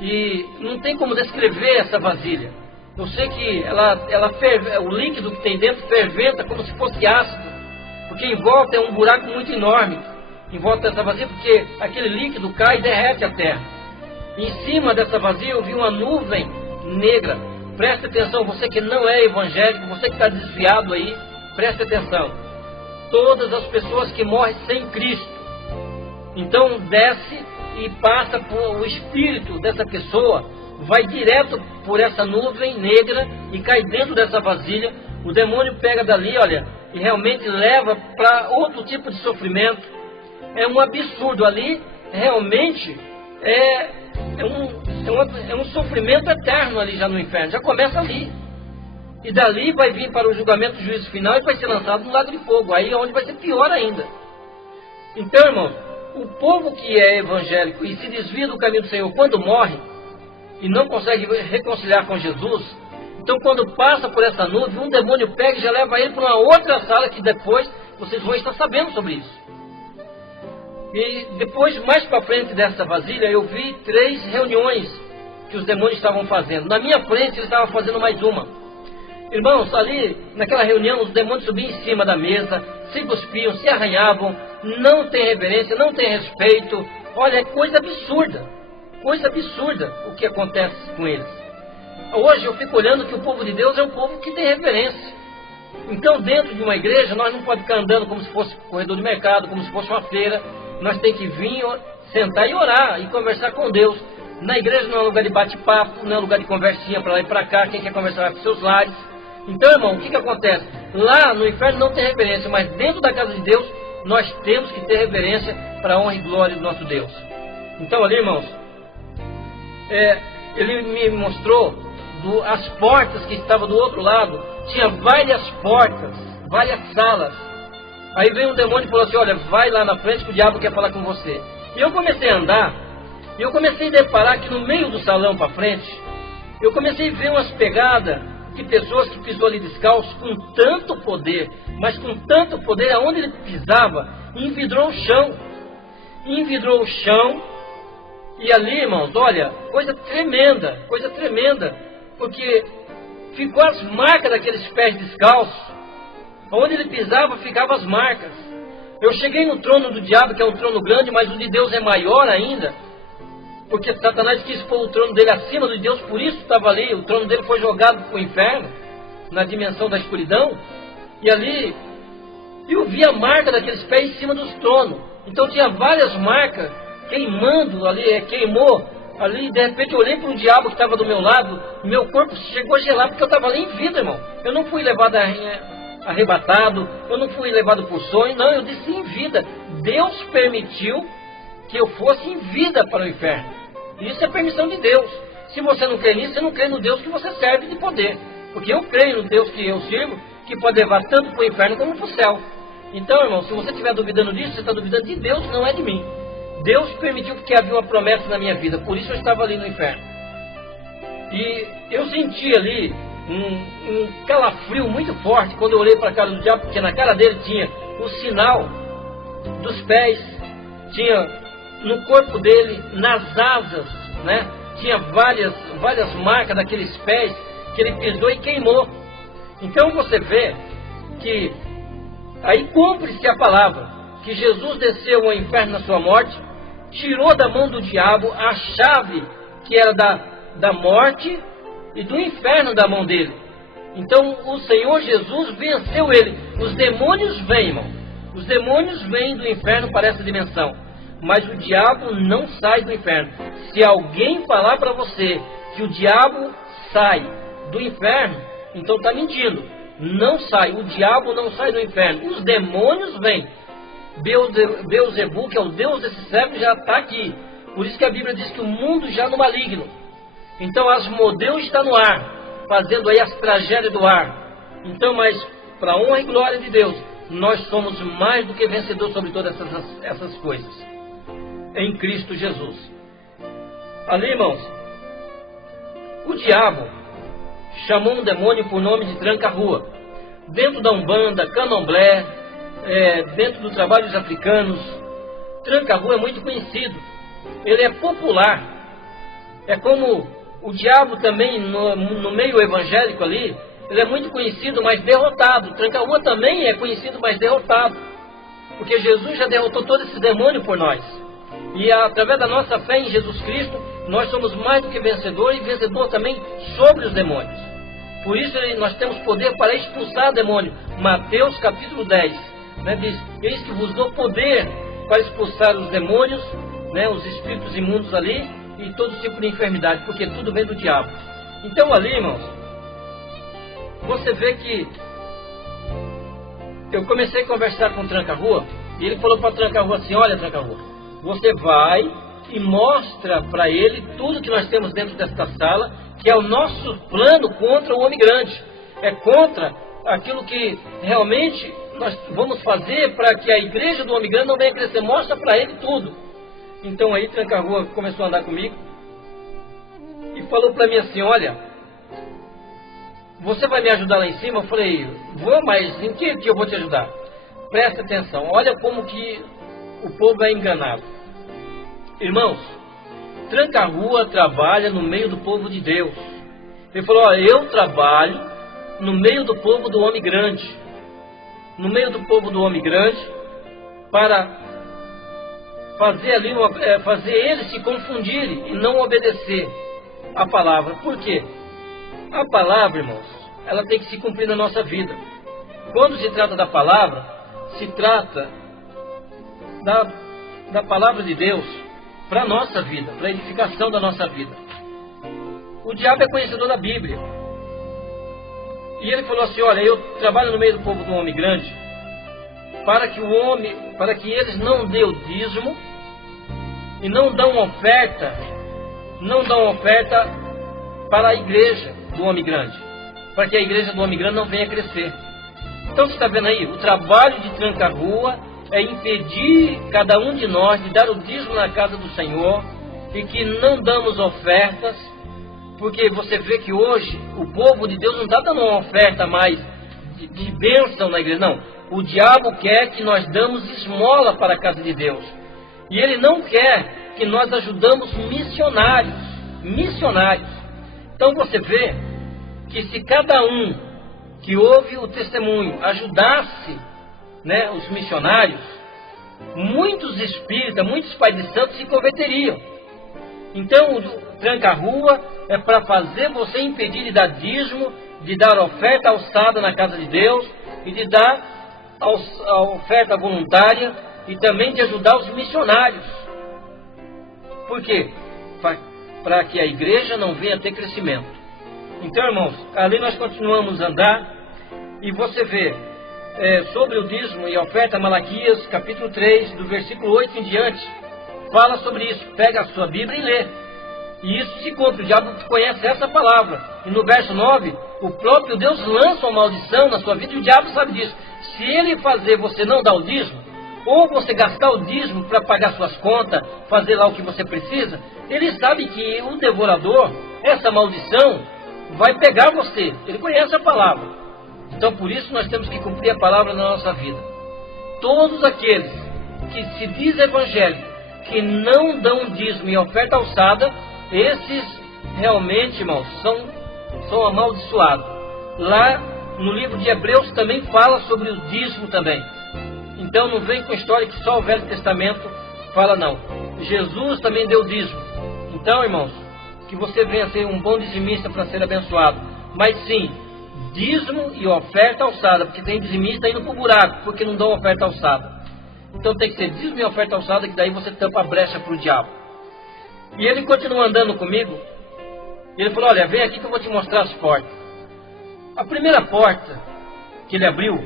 E não tem como descrever essa vasilha. Eu sei que ela ferve, o líquido que tem dentro ferventa como se fosse ácido. Porque em volta é um buraco muito enorme. Em volta dessa vazia, porque aquele líquido cai e derrete a terra. E em cima dessa vazia eu vi uma nuvem negra. Preste atenção, você que não é evangélico, você que está desviado aí, preste atenção. Todas as pessoas que morrem sem Cristo, então desce e passa por o espírito dessa pessoa, vai direto por essa nuvem negra e cai dentro dessa vasilha. O demônio pega dali, olha, e realmente leva para outro tipo de sofrimento. É um absurdo ali, realmente é um sofrimento eterno ali já no inferno, já começa ali. E dali vai vir para o julgamento do juízo final e vai ser lançado no lago de fogo. Aí é onde vai ser pior ainda. Então, irmãos, o povo que é evangélico e se desvia do caminho do Senhor quando morre e não consegue reconciliar com Jesus, então quando passa por essa nuvem, um demônio pega e já leva ele para uma outra sala que depois vocês vão estar sabendo sobre isso. E depois, mais para frente dessa vasilha, eu vi 3 reuniões que os demônios estavam fazendo. Na minha frente eles estavam fazendo mais uma. Irmãos, ali naquela reunião os demônios subiam em cima da mesa, se cuspiam, se arranhavam, não tem reverência, não tem respeito. Olha, é coisa absurda o que acontece com eles. Hoje eu fico olhando que o povo de Deus é um povo que tem reverência. Então dentro de uma igreja nós não podemos ficar andando como se fosse corredor de mercado, como se fosse uma feira. Nós temos que vir, sentar e orar e conversar com Deus. Na igreja não é lugar de bate-papo, não é lugar de conversinha para lá e para cá. Quem quer conversar vai para os seus lares. Então, irmão, o que acontece? Lá no inferno não tem reverência, mas dentro da casa de Deus nós temos que ter reverência para a honra e glória do nosso Deus. Então ali, irmãos, ele me mostrou as portas que estavam do outro lado. Tinha várias portas, várias salas. Aí veio um demônio e falou assim: olha, vai lá na frente que o diabo quer falar com você. E eu comecei a andar, e eu comecei a deparar que no meio do salão para frente, eu comecei a ver umas pegadas de pessoas que pisou ali descalço com tanto poder, mas com tanto poder, aonde ele pisava, envidrou o chão, e ali, irmãos, olha, coisa tremenda, porque ficou as marcas daqueles pés descalços. Onde ele pisava, ficavam as marcas. Eu cheguei no trono do diabo, que é um trono grande, mas o de Deus é maior ainda. Porque Satanás quis pôr o trono dele acima do de Deus, por isso estava ali. O trono dele foi jogado para o inferno, na dimensão da escuridão. E ali, eu vi a marca daqueles pés em cima dos tronos. Então tinha várias marcas, queimando ali, queimou. Ali, de repente, eu olhei para o diabo que estava do meu lado, meu corpo chegou a gelar, porque eu estava ali em vida, irmão. Eu não fui levado arrebatado, eu não fui levado por sonho, não, eu desci em vida. Deus permitiu que eu fosse em vida para o inferno. Isso é permissão de Deus. Se você não crê nisso, você não crê no Deus que você serve de poder. Porque eu creio no Deus que eu sirvo, que pode levar tanto para o inferno como para o céu. Então, irmão, se você estiver duvidando disso, você está duvidando de Deus, não é de mim. Deus permitiu que havia uma promessa na minha vida, por isso eu estava ali no inferno. E eu senti ali um calafrio muito forte quando eu olhei para a cara do diabo, porque na cara dele tinha o sinal dos pés, tinha no corpo dele, nas asas, né? Tinha várias marcas daqueles pés que ele pisou e queimou. Então você vê que aí cumpre-se a palavra, que Jesus desceu ao inferno na sua morte, tirou da mão do diabo a chave que era da morte e do inferno da mão dele. Então o Senhor Jesus venceu ele. Os demônios vêm, irmão. Os demônios vêm do inferno para essa dimensão. Mas o diabo não sai do inferno. Se alguém falar para você que o diabo sai do inferno, então está mentindo. Não sai. O diabo não sai do inferno. Os demônios vêm. Beelzebu, que é o Deus desse século, já está aqui. Por isso que a Bíblia diz que o mundo já no maligno. Então Asmodeu está no ar, fazendo aí as tragédias do ar. Então, mas para a honra e glória de Deus, nós somos mais do que vencedores sobre todas essas coisas, em Cristo Jesus. Ali, irmãos, o diabo chamou um demônio por nome de tranca-rua. Dentro da Umbanda, Candomblé, dentro do trabalho dos africanos, tranca-rua é muito conhecido. Ele é popular. É como o diabo também no meio evangélico ali, ele é muito conhecido, mas derrotado. Tranca-rua também é conhecido, mas derrotado. Porque Jesus já derrotou todo esse demônio por nós. E através da nossa fé em Jesus Cristo, nós somos mais do que vencedores e vencedor também sobre os demônios. Por isso nós temos poder para expulsar demônio. Mateus capítulo 10, né, diz: eis que vos dou poder para expulsar os demônios, né, os espíritos imundos ali, e todo tipo de enfermidade, porque tudo vem do diabo. Então ali, irmãos, você vê que eu comecei a conversar com o Tranca-Rua, e ele falou para o Tranca-Rua assim: olha, Tranca-Rua, você vai e mostra para ele tudo que nós temos dentro desta sala, que é o nosso plano contra o homem grande, é contra aquilo que realmente nós vamos fazer para que a igreja do homem grande não venha crescer. Mostra para ele tudo. Então aí Tranca-Rua começou a andar comigo e falou para mim assim: olha, você vai me ajudar lá em cima? Eu falei: vou, mas em que eu vou te ajudar? Presta atenção, olha como que o povo é enganado. Irmãos, Tranca-Rua trabalha no meio do povo de Deus. Ele falou: olha, eu trabalho no meio do povo do homem grande. No meio do povo do homem grande, para fazer ali fazer eles se confundirem e não obedecer a palavra. Por quê? A palavra, irmãos, ela tem que se cumprir na nossa vida. Quando se trata da palavra, se trata da palavra de Deus para a nossa vida, para a edificação da nossa vida. O diabo é conhecedor da Bíblia. E ele falou assim: olha, eu trabalho no meio do povo do homem grande, para que eles não dêem o dízimo e não dão oferta para a igreja do homem grande, para que a igreja do homem grande não venha crescer. Então você está vendo aí, o trabalho de Tranca-Rua é impedir cada um de nós de dar o dízimo na casa do Senhor, e que não damos ofertas, porque você vê que hoje o povo de Deus não está dando uma oferta mais de bênção na igreja, não. O diabo quer que nós damos esmola para a casa de Deus. E ele não quer que nós ajudamos missionários. Então você vê que se cada um que ouve o testemunho ajudasse, né, os missionários, muitos espíritas, muitos pais de santos se converteriam. Então o Tranca-Rua é para fazer você impedir de dar dízimo, de dar oferta alçada na casa de Deus, e de dar a oferta voluntária, e também de ajudar os missionários. Por quê? Para que a igreja não venha a ter crescimento. Então, irmãos, ali nós continuamos a andar, e você vê sobre o dízimo e a oferta, Malaquias, capítulo 3, do versículo 8 em diante, fala sobre isso. Pega a sua Bíblia e lê. E isso se cumpre, o diabo conhece essa palavra. E no verso 9, o próprio Deus lança uma maldição na sua vida, e o diabo sabe disso. Se ele fazer você não dar o dízimo, ou você gastar o dízimo para pagar suas contas, fazer lá o que você precisa, ele sabe que o devorador, essa maldição, vai pegar você. Ele conhece a palavra. Então por isso nós temos que cumprir a palavra na nossa vida. Todos aqueles que se diz evangélico, que não dão dízimo e oferta alçada, esses realmente, irmãos, são amaldiçoados. Lá no livro de Hebreus também fala sobre o dízimo também. Então não vem com história que só o Velho Testamento fala, não. Jesus também deu dízimo. Então, irmãos, que você venha ser um bom dizimista para ser abençoado. Mas sim, dízimo e oferta alçada, porque tem dizimista indo para o buraco, porque não dão oferta alçada. Então tem que ser dízimo e oferta alçada, que daí você tampa a brecha para o diabo. E ele continua andando comigo, e ele falou, olha, vem aqui que eu vou te mostrar as portas. A primeira porta que ele abriu,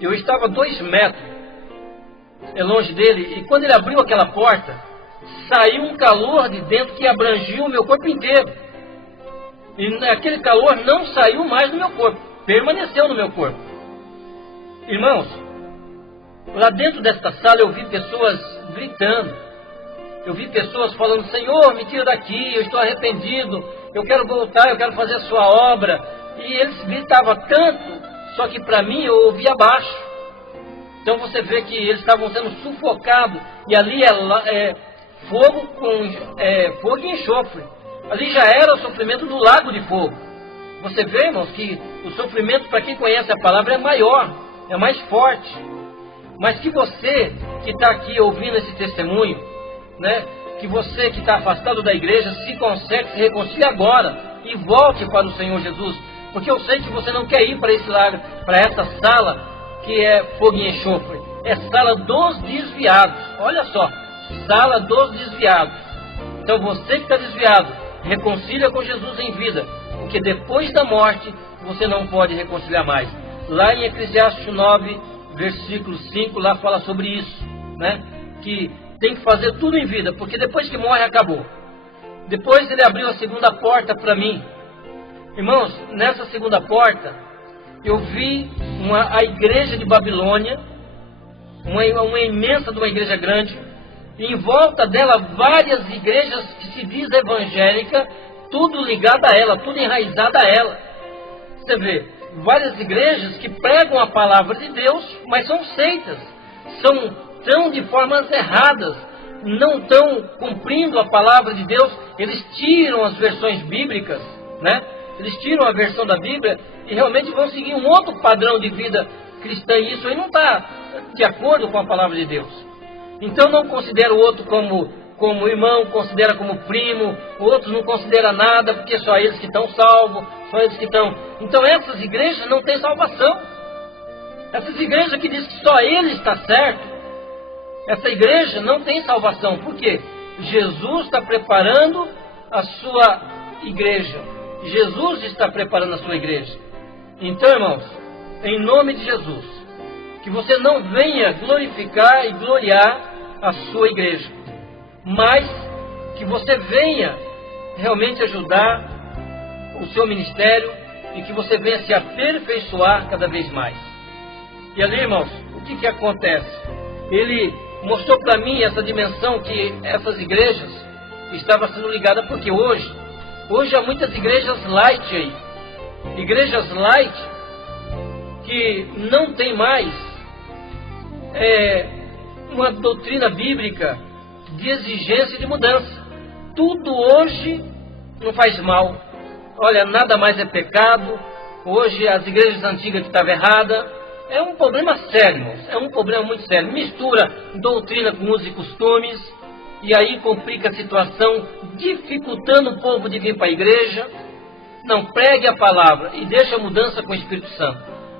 eu estava 2 metros longe dele, e quando ele abriu aquela porta, saiu um calor de dentro que abrangiu o meu corpo inteiro. E aquele calor não saiu mais do meu corpo, permaneceu no meu corpo. Irmãos, lá dentro desta sala eu vi pessoas gritando. Eu vi pessoas falando, Senhor, me tira daqui, eu estou arrependido, eu quero voltar, eu quero fazer a sua obra. E eles gritavam tanto, só que para mim eu ouvia abaixo. Então você vê que eles estavam sendo sufocados, e ali é fogo e enxofre. Ali já era o sofrimento do lago de fogo. Você vê, irmãos, que o sofrimento, para quem conhece a palavra, é maior, é mais forte. Mas que você que está aqui ouvindo esse testemunho, né, que você que está afastado da igreja, se conserte, se reconcilie agora e volte para o Senhor Jesus. Porque eu sei que você não quer ir para esse lago, para essa sala que é fogo e enxofre. É sala dos desviados. Olha só, sala dos desviados. Então você que está desviado, reconcilia com Jesus em vida, porque depois da morte você não pode reconciliar mais. Lá em Eclesiastes 9, versículo 5, lá fala sobre isso, né? Que tem que fazer tudo em vida, porque depois que morre, acabou. Depois ele abriu a segunda porta para mim. Irmãos, nessa segunda porta, eu vi a igreja de Babilônia, uma imensa de uma igreja grande, e em volta dela várias igrejas que se diz evangélica, tudo ligado a ela, tudo enraizado a ela. Você vê, várias igrejas que pregam a palavra de Deus, mas são seitas, estão de formas erradas, não estão cumprindo a palavra de Deus. Eles tiram as versões bíblicas, né? Eles tiram a versão da Bíblia e realmente vão seguir um outro padrão de vida cristã, e isso aí não está de acordo com a palavra de Deus. Então não considera o outro como irmão, considera como primo, outros não considera nada, porque só eles que estão salvos, só eles que estão... Então essas igrejas não têm salvação. Essas igrejas que dizem que só ele está certo, essa igreja não tem salvação. Por quê? Jesus está preparando a sua igreja. Jesus está preparando a sua igreja. Então, irmãos, em nome de Jesus, que você não venha glorificar e gloriar a sua igreja, mas que você venha realmente ajudar o seu ministério e que você venha se aperfeiçoar cada vez mais. E ali, irmãos, o que acontece? Ele mostrou para mim essa dimensão que essas igrejas estavam sendo ligadas, porque hoje há muitas igrejas light aí, igrejas light que não tem mais uma doutrina bíblica de exigência e de mudança. Tudo hoje não faz mal. Olha, nada mais é pecado. Hoje as igrejas antigas que estavam erradas. É um problema sério, irmãos. É um problema muito sério. Mistura doutrina com usos e costumes, e aí complica a situação, dificultando o povo de vir para a igreja. Não, pregue a palavra e deixe a mudança com o Espírito Santo.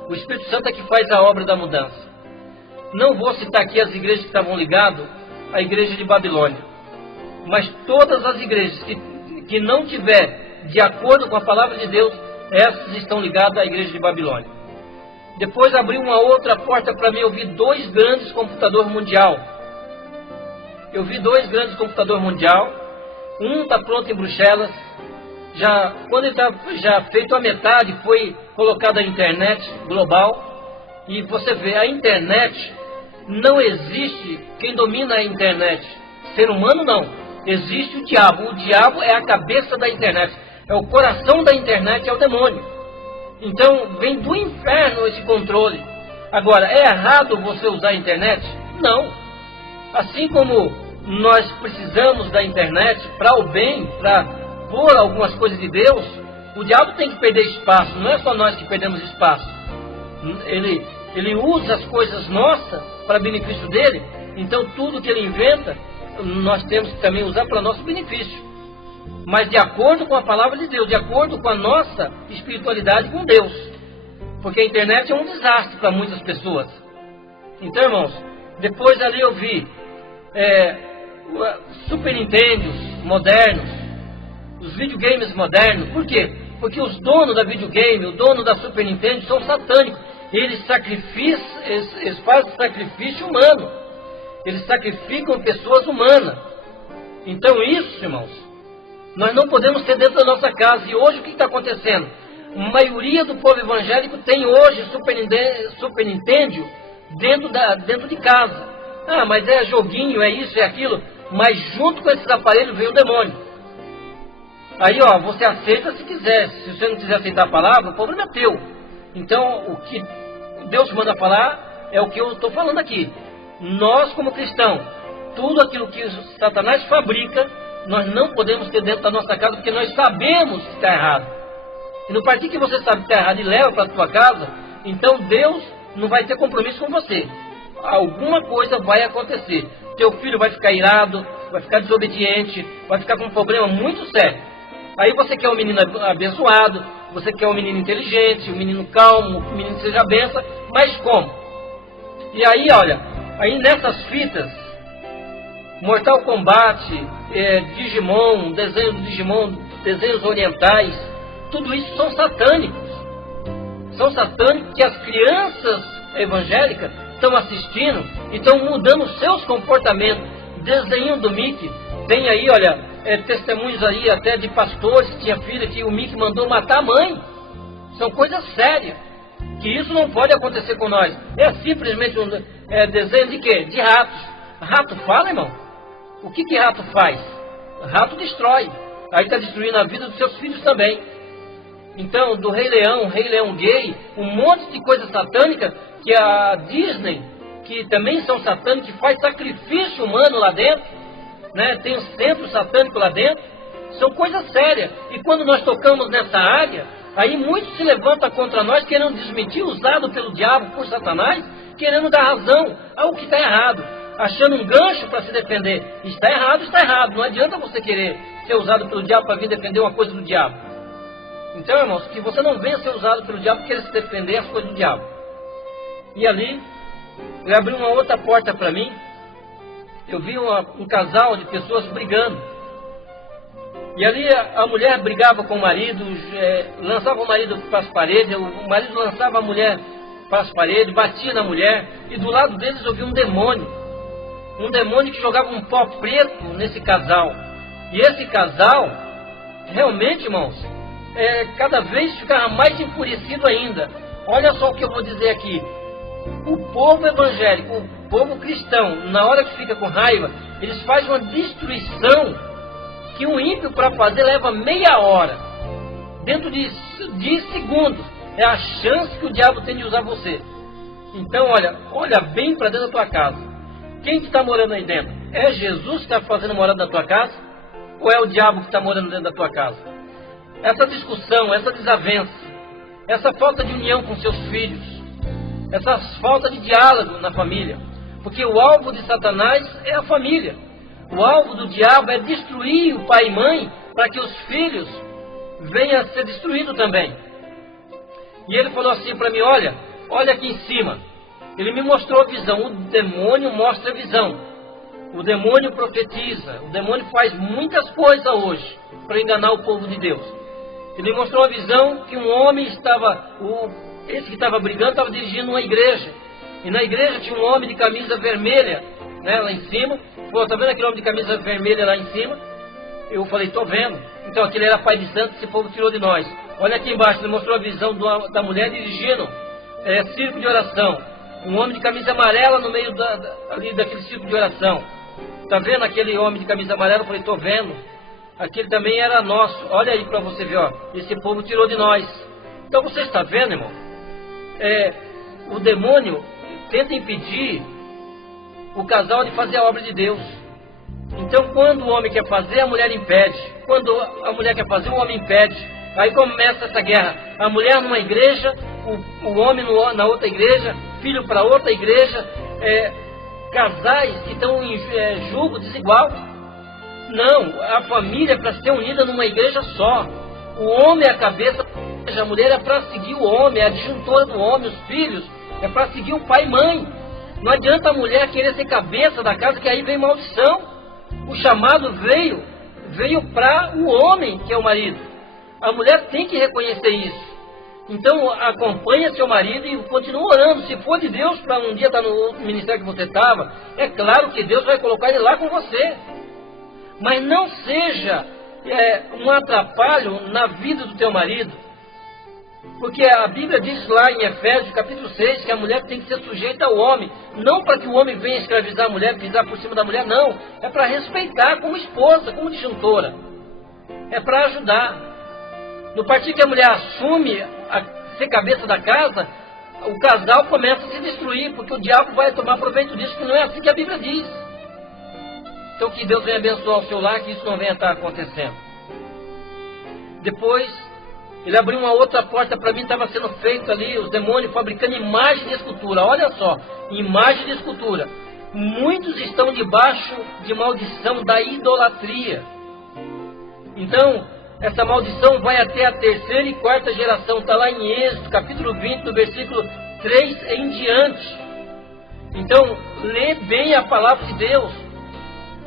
O Espírito Santo é que faz a obra da mudança. Não vou citar aqui as igrejas que estavam ligadas à igreja de Babilônia, mas todas as igrejas que não tiver de acordo com a palavra de Deus, essas estão ligadas à igreja de Babilônia. Depois abriu uma outra porta para mim. Eu vi 2 grandes computadores mundial. Eu vi 2 grandes computadores mundial. Um está pronto em Bruxelas. Quando ele está já feito a metade, foi colocada a internet global. E você vê, a internet, não existe quem domina a internet. Ser humano não. Existe o diabo. O diabo é a cabeça da internet. É o coração da internet, é o demônio. Então, vem do inferno esse controle. Agora, é errado você usar a internet? Não. Assim como nós precisamos da internet para o bem, para pôr algumas coisas de Deus, o diabo tem que perder espaço. Não é só nós que perdemos espaço. Ele usa as coisas nossas para benefício dele. Então, tudo que ele inventa, nós temos que também usar para nosso benefício. Mas de acordo com a palavra de Deus, de acordo com a nossa espiritualidade com Deus. Porque a internet é um desastre para muitas pessoas. Então, irmãos, depois ali eu vi Super Nintendos modernos, os videogames modernos. Por quê? Porque os donos da videogame, o dono da Super Nintendo são satânicos. Eles fazem sacrifício humano. Eles sacrificam pessoas humanas. Então isso, irmãos, nós não podemos ter dentro da nossa casa. E hoje o que está acontecendo? A maioria do povo evangélico tem hoje Super Nintendo dentro de casa. Ah, mas é joguinho, é isso, é aquilo. Mas junto com esses aparelhos vem o demônio. Aí, você aceita se quiser. Se você não quiser aceitar a palavra, o problema é teu. Então, o que Deus manda falar é o que eu estou falando aqui. Nós, como cristãos, tudo aquilo que Satanás fabrica, nós não podemos ter dentro da nossa casa, porque nós sabemos que está errado. E no partir que você sabe que está errado e leva para a sua casa, então Deus não vai ter compromisso com você. Alguma coisa vai acontecer. Teu filho vai ficar irado, vai ficar desobediente, vai ficar com um problema muito sério. Aí você quer um menino abençoado, você quer um menino inteligente, um menino calmo, um menino que seja benção, mas como? E aí, olha, aí nessas fitas, Mortal Kombat, Digimon, desenhos do Digimon, desenhos orientais, tudo isso são satânicos. São satânicos que as crianças evangélicas estão assistindo e estão mudando os seus comportamentos. Desenho do Mickey, tem aí, olha, testemunhos aí até de pastores que tinha filha que o Mickey mandou matar a mãe. São coisas sérias, que isso não pode acontecer com nós. É simplesmente um desenho de quê? De ratos. Rato fala, irmão? O que rato faz? Rato destrói. Aí está destruindo a vida dos seus filhos também. Então, do Rei Leão gay, um monte de coisa satânica que a Disney, que também são satânicos, que faz sacrifício humano lá dentro, né? Tem um centro satânico lá dentro. São coisas sérias. E quando nós tocamos nessa área, aí muitos se levantam contra nós, querendo desmentir, usado pelo diabo, por Satanás, querendo dar razão ao que está errado, achando um gancho para se defender. Está errado, está errado. Não adianta você querer ser usado pelo diabo para vir defender uma coisa do diabo. Então, irmãos, que você não venha ser usado pelo diabo para querer se defender as coisas do diabo. E ali, ele abriu uma outra porta para mim. Eu vi um casal de pessoas brigando. E ali a mulher brigava com o marido, lançava o marido para as paredes, o marido lançava a mulher para as paredes, batia na mulher. E do lado deles eu vi um demônio. Um demônio que jogava um pó preto nesse casal. E esse casal, realmente, irmãos, cada vez ficava mais enfurecido ainda. Olha só o que eu vou dizer aqui. O povo evangélico, o povo cristão, na hora que fica com raiva, eles fazem uma destruição que um ímpio para fazer leva meia hora. Dentro de segundos. É a chance que o diabo tem de usar você. Então, olha bem para dentro da tua casa. Quem que está morando aí dentro? É Jesus que está fazendo morada na tua casa? Ou é o diabo que está morando dentro da tua casa? Essa discussão, essa desavença, essa falta de união com seus filhos, essa falta de diálogo na família. Porque o alvo de Satanás é a família. O alvo do diabo é destruir o pai e mãe para que os filhos venham a ser destruídos também. E ele falou assim para mim, olha aqui em cima. Ele me mostrou a visão. O demônio mostra a visão. O demônio profetiza. O demônio faz muitas coisas hoje para enganar o povo de Deus. Ele mostrou a visão que um homem estava, esse que estava brigando estava dirigindo uma igreja. E na igreja tinha um homem de camisa vermelha, né, lá em cima. Pô, tá vendo aquele homem de camisa vermelha lá em cima? Eu falei, tô vendo. Então aquele era pai de santo, esse povo tirou de nós. Olha aqui embaixo, ele mostrou a visão da mulher dirigindo círculo de oração. Um homem de camisa amarela no meio ali daquele círculo de oração. Tá vendo aquele homem de camisa amarela? Eu falei, tô vendo. Aquele também era nosso. Olha aí para você ver, ó. Esse povo tirou de nós. Então você está vendo, irmão? O demônio tenta impedir o casal de fazer a obra de Deus. Então quando o homem quer fazer, a mulher impede. Quando a mulher quer fazer, o homem impede. Aí começa essa guerra. A mulher numa igreja, o homem na outra igreja, filho para outra igreja, casais que estão em julgo desigual. Não, a família é para ser unida numa igreja só. O homem é a cabeça, a mulher é para seguir o homem, é a adjuntora do homem, os filhos é para seguir o pai e mãe. Não adianta a mulher querer ser cabeça da casa, que aí vem maldição. O chamado veio para o homem, que é o marido. A mulher tem que reconhecer isso. Então acompanha seu marido e continua orando. Se for de Deus, para um dia estar no ministério que você estava, é claro que Deus vai colocar ele lá com você. Mas não seja um atrapalho na vida do teu marido. Porque a Bíblia diz lá em Efésios capítulo 6 que a mulher tem que ser sujeita ao homem. Não para que o homem venha escravizar a mulher, pisar por cima da mulher, não. É para respeitar como esposa, como disjuntora. É para ajudar. No partido que a mulher assume a ser cabeça da casa, o casal começa a se destruir, porque o diabo vai tomar proveito disso, que não é assim que a Bíblia diz. Então que Deus venha abençoar o seu lar, que isso não venha estar acontecendo. Depois, ele abriu uma outra porta para mim, estava sendo feito ali, os demônios fabricando imagem de escultura. Olha só, imagem de escultura. Muitos estão debaixo de maldição da idolatria. Então, essa maldição vai até a terceira e quarta geração. Está lá em Êxodo, capítulo 20, do versículo 3 em diante. Então, lê bem a palavra de Deus.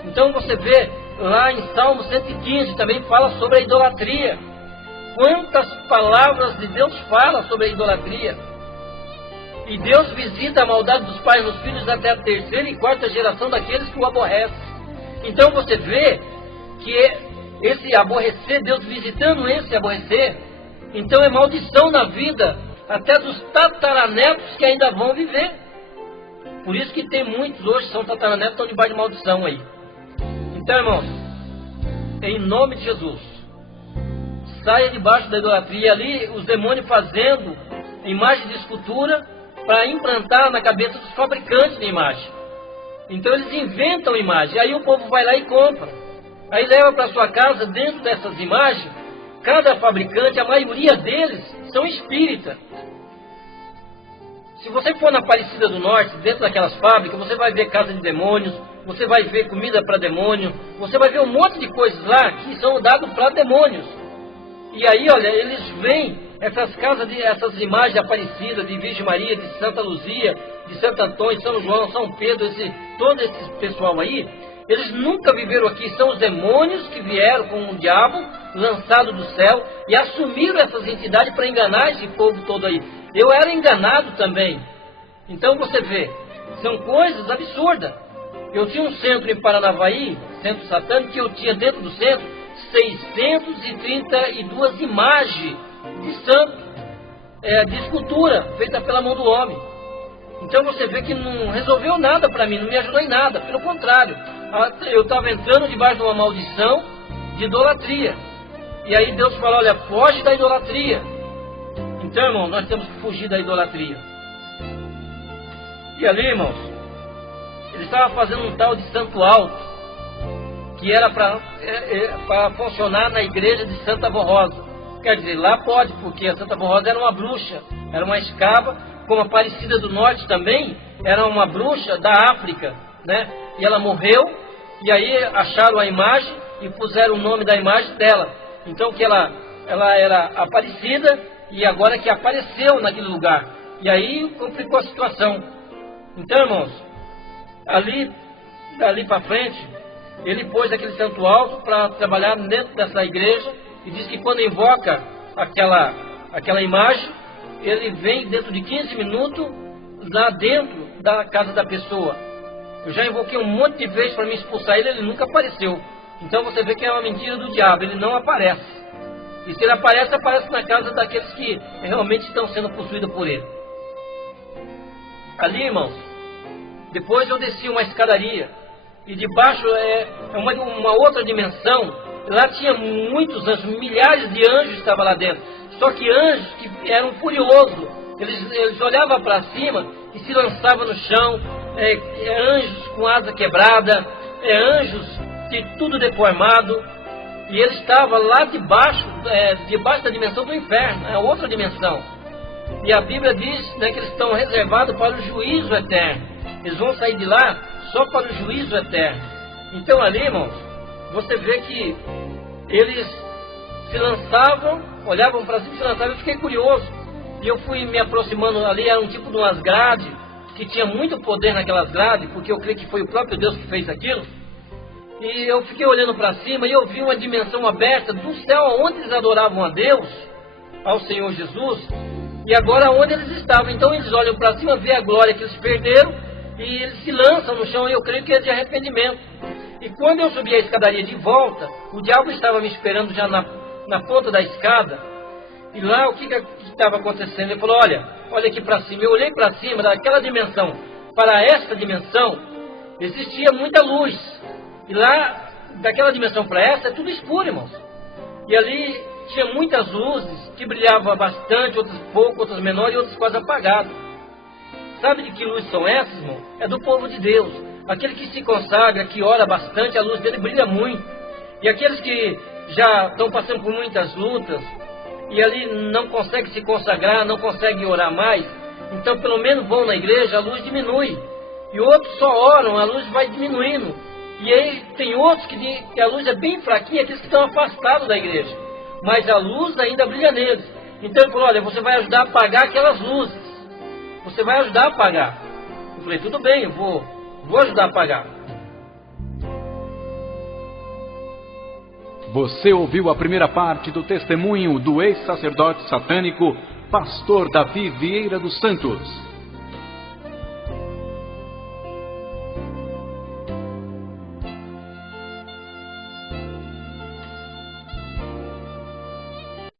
Então você vê lá em Salmo 115, também fala sobre a idolatria. Quantas palavras de Deus fala sobre a idolatria. E Deus visita a maldade dos pais nos filhos até a terceira e quarta geração daqueles que o aborrecem. Então você vê que esse aborrecer, Deus visitando esse aborrecer, então é maldição na vida até dos tataranetos que ainda vão viver. Por isso que tem muitos hoje que são tataranetos, estão debaixo de maldição aí. Então, irmãos, em nome de Jesus, saia debaixo da idolatria. Ali os demônios fazendo imagem de escultura para implantar na cabeça dos fabricantes de imagem. Então eles inventam imagem, aí o povo vai lá e compra. Aí leva para sua casa, dentro dessas imagens, cada fabricante, a maioria deles são espíritas. Se você for na Aparecida do Norte, dentro daquelas fábricas, você vai ver casa de demônios, você vai ver comida para demônio, você vai ver um monte de coisas lá que são dados para demônios. E aí, olha, eles veem essas casas, essas imagens de Aparecida, de Virgem Maria, de Santa Luzia, de Santo Antônio, São João, São Pedro, todo esse pessoal aí, eles nunca viveram aqui. São os demônios que vieram com o diabo, lançado do céu, e assumiram essas entidades para enganar esse povo todo aí. Eu era enganado também. Então você vê, são coisas absurdas. Eu tinha um centro em Paranavaí, centro satânico, que eu tinha dentro do centro 632 imagens de santo, de escultura, feita pela mão do homem. Então você vê que não resolveu nada para mim, não me ajudou em nada. Pelo contrário, eu estava entrando debaixo de uma maldição de idolatria. E aí Deus falou, olha, foge da idolatria. Então, irmão, nós temos que fugir da idolatria. E ali, irmãos, ele estava fazendo um tal de santo alto, que era para funcionar na igreja de Santa Borrosa. Quer dizer, lá pode, porque a Santa Borrosa era uma bruxa, era uma escrava, como a Aparecida do Norte também, era uma bruxa da África, né? E ela morreu, e aí acharam a imagem e puseram o nome da imagem dela. Então que ela era Aparecida, e agora que apareceu naquele lugar. E aí complicou a situação. Então, irmãos, dali para frente, ele pôs aquele santo alto para trabalhar dentro dessa igreja, e diz que quando invoca aquela imagem, ele vem dentro de 15 minutos lá dentro da casa da pessoa. Eu já invoquei um monte de vezes para me expulsar ele, ele nunca apareceu. Então você vê que é uma mentira do diabo, ele não aparece. E se ele aparece, aparece na casa daqueles que realmente estão sendo possuídos por ele. Ali, irmãos, depois eu desci uma escadaria, e debaixo é uma outra dimensão. Lá tinha muitos anjos, milhares de anjos estavam lá dentro. Só que anjos que eram furiosos, eles olhavam para cima e se lançavam no chão. Anjos com asa quebrada, anjos de tudo deformado. E ele estava lá debaixo da dimensão do inferno, é outra dimensão. E a Bíblia diz, né, que eles estão reservados para o juízo eterno. Eles vão sair de lá só para o juízo eterno. Então ali, irmãos, você vê que eles se lançavam, olhavam para cima e se lançavam. Eu fiquei curioso. E eu fui me aproximando ali, era um tipo de umas grades, que tinha muito poder naquelas grades, porque eu creio que foi o próprio Deus que fez aquilo. E eu fiquei olhando para cima e eu vi uma dimensão aberta do céu, onde eles adoravam a Deus, ao Senhor Jesus, e agora onde eles estavam. Então eles olham para cima, vê a glória que eles perderam, e eles se lançam no chão, e eu creio que é de arrependimento. E quando eu subi a escadaria de volta, o diabo estava me esperando já na ponta da escada. E lá o que estava acontecendo? Ele falou, olha aqui para cima. Eu olhei para cima, daquela dimensão para esta dimensão, existia muita luz. E lá, daquela dimensão para essa, é tudo escuro, irmãos. E ali tinha muitas luzes que brilhavam bastante, outras pouco, outras menores e outras quase apagadas. Sabe de que luzes são essas, irmão? É do povo de Deus. Aquele que se consagra, que ora bastante, a luz dele brilha muito. E aqueles que já estão passando por muitas lutas, e ali não conseguem se consagrar, não conseguem orar mais, então pelo menos vão na igreja, a luz diminui. E outros só oram, a luz vai diminuindo. E aí tem outros que a luz é bem fraquinha, aqueles que estão afastados da igreja. Mas a luz ainda brilha neles. Então ele falou, olha, você vai ajudar a apagar aquelas luzes. Você vai ajudar a apagar. Eu falei, tudo bem, eu vou ajudar a apagar. Você ouviu a primeira parte do testemunho do ex-sacerdote satânico, pastor Davi Vieira dos Santos.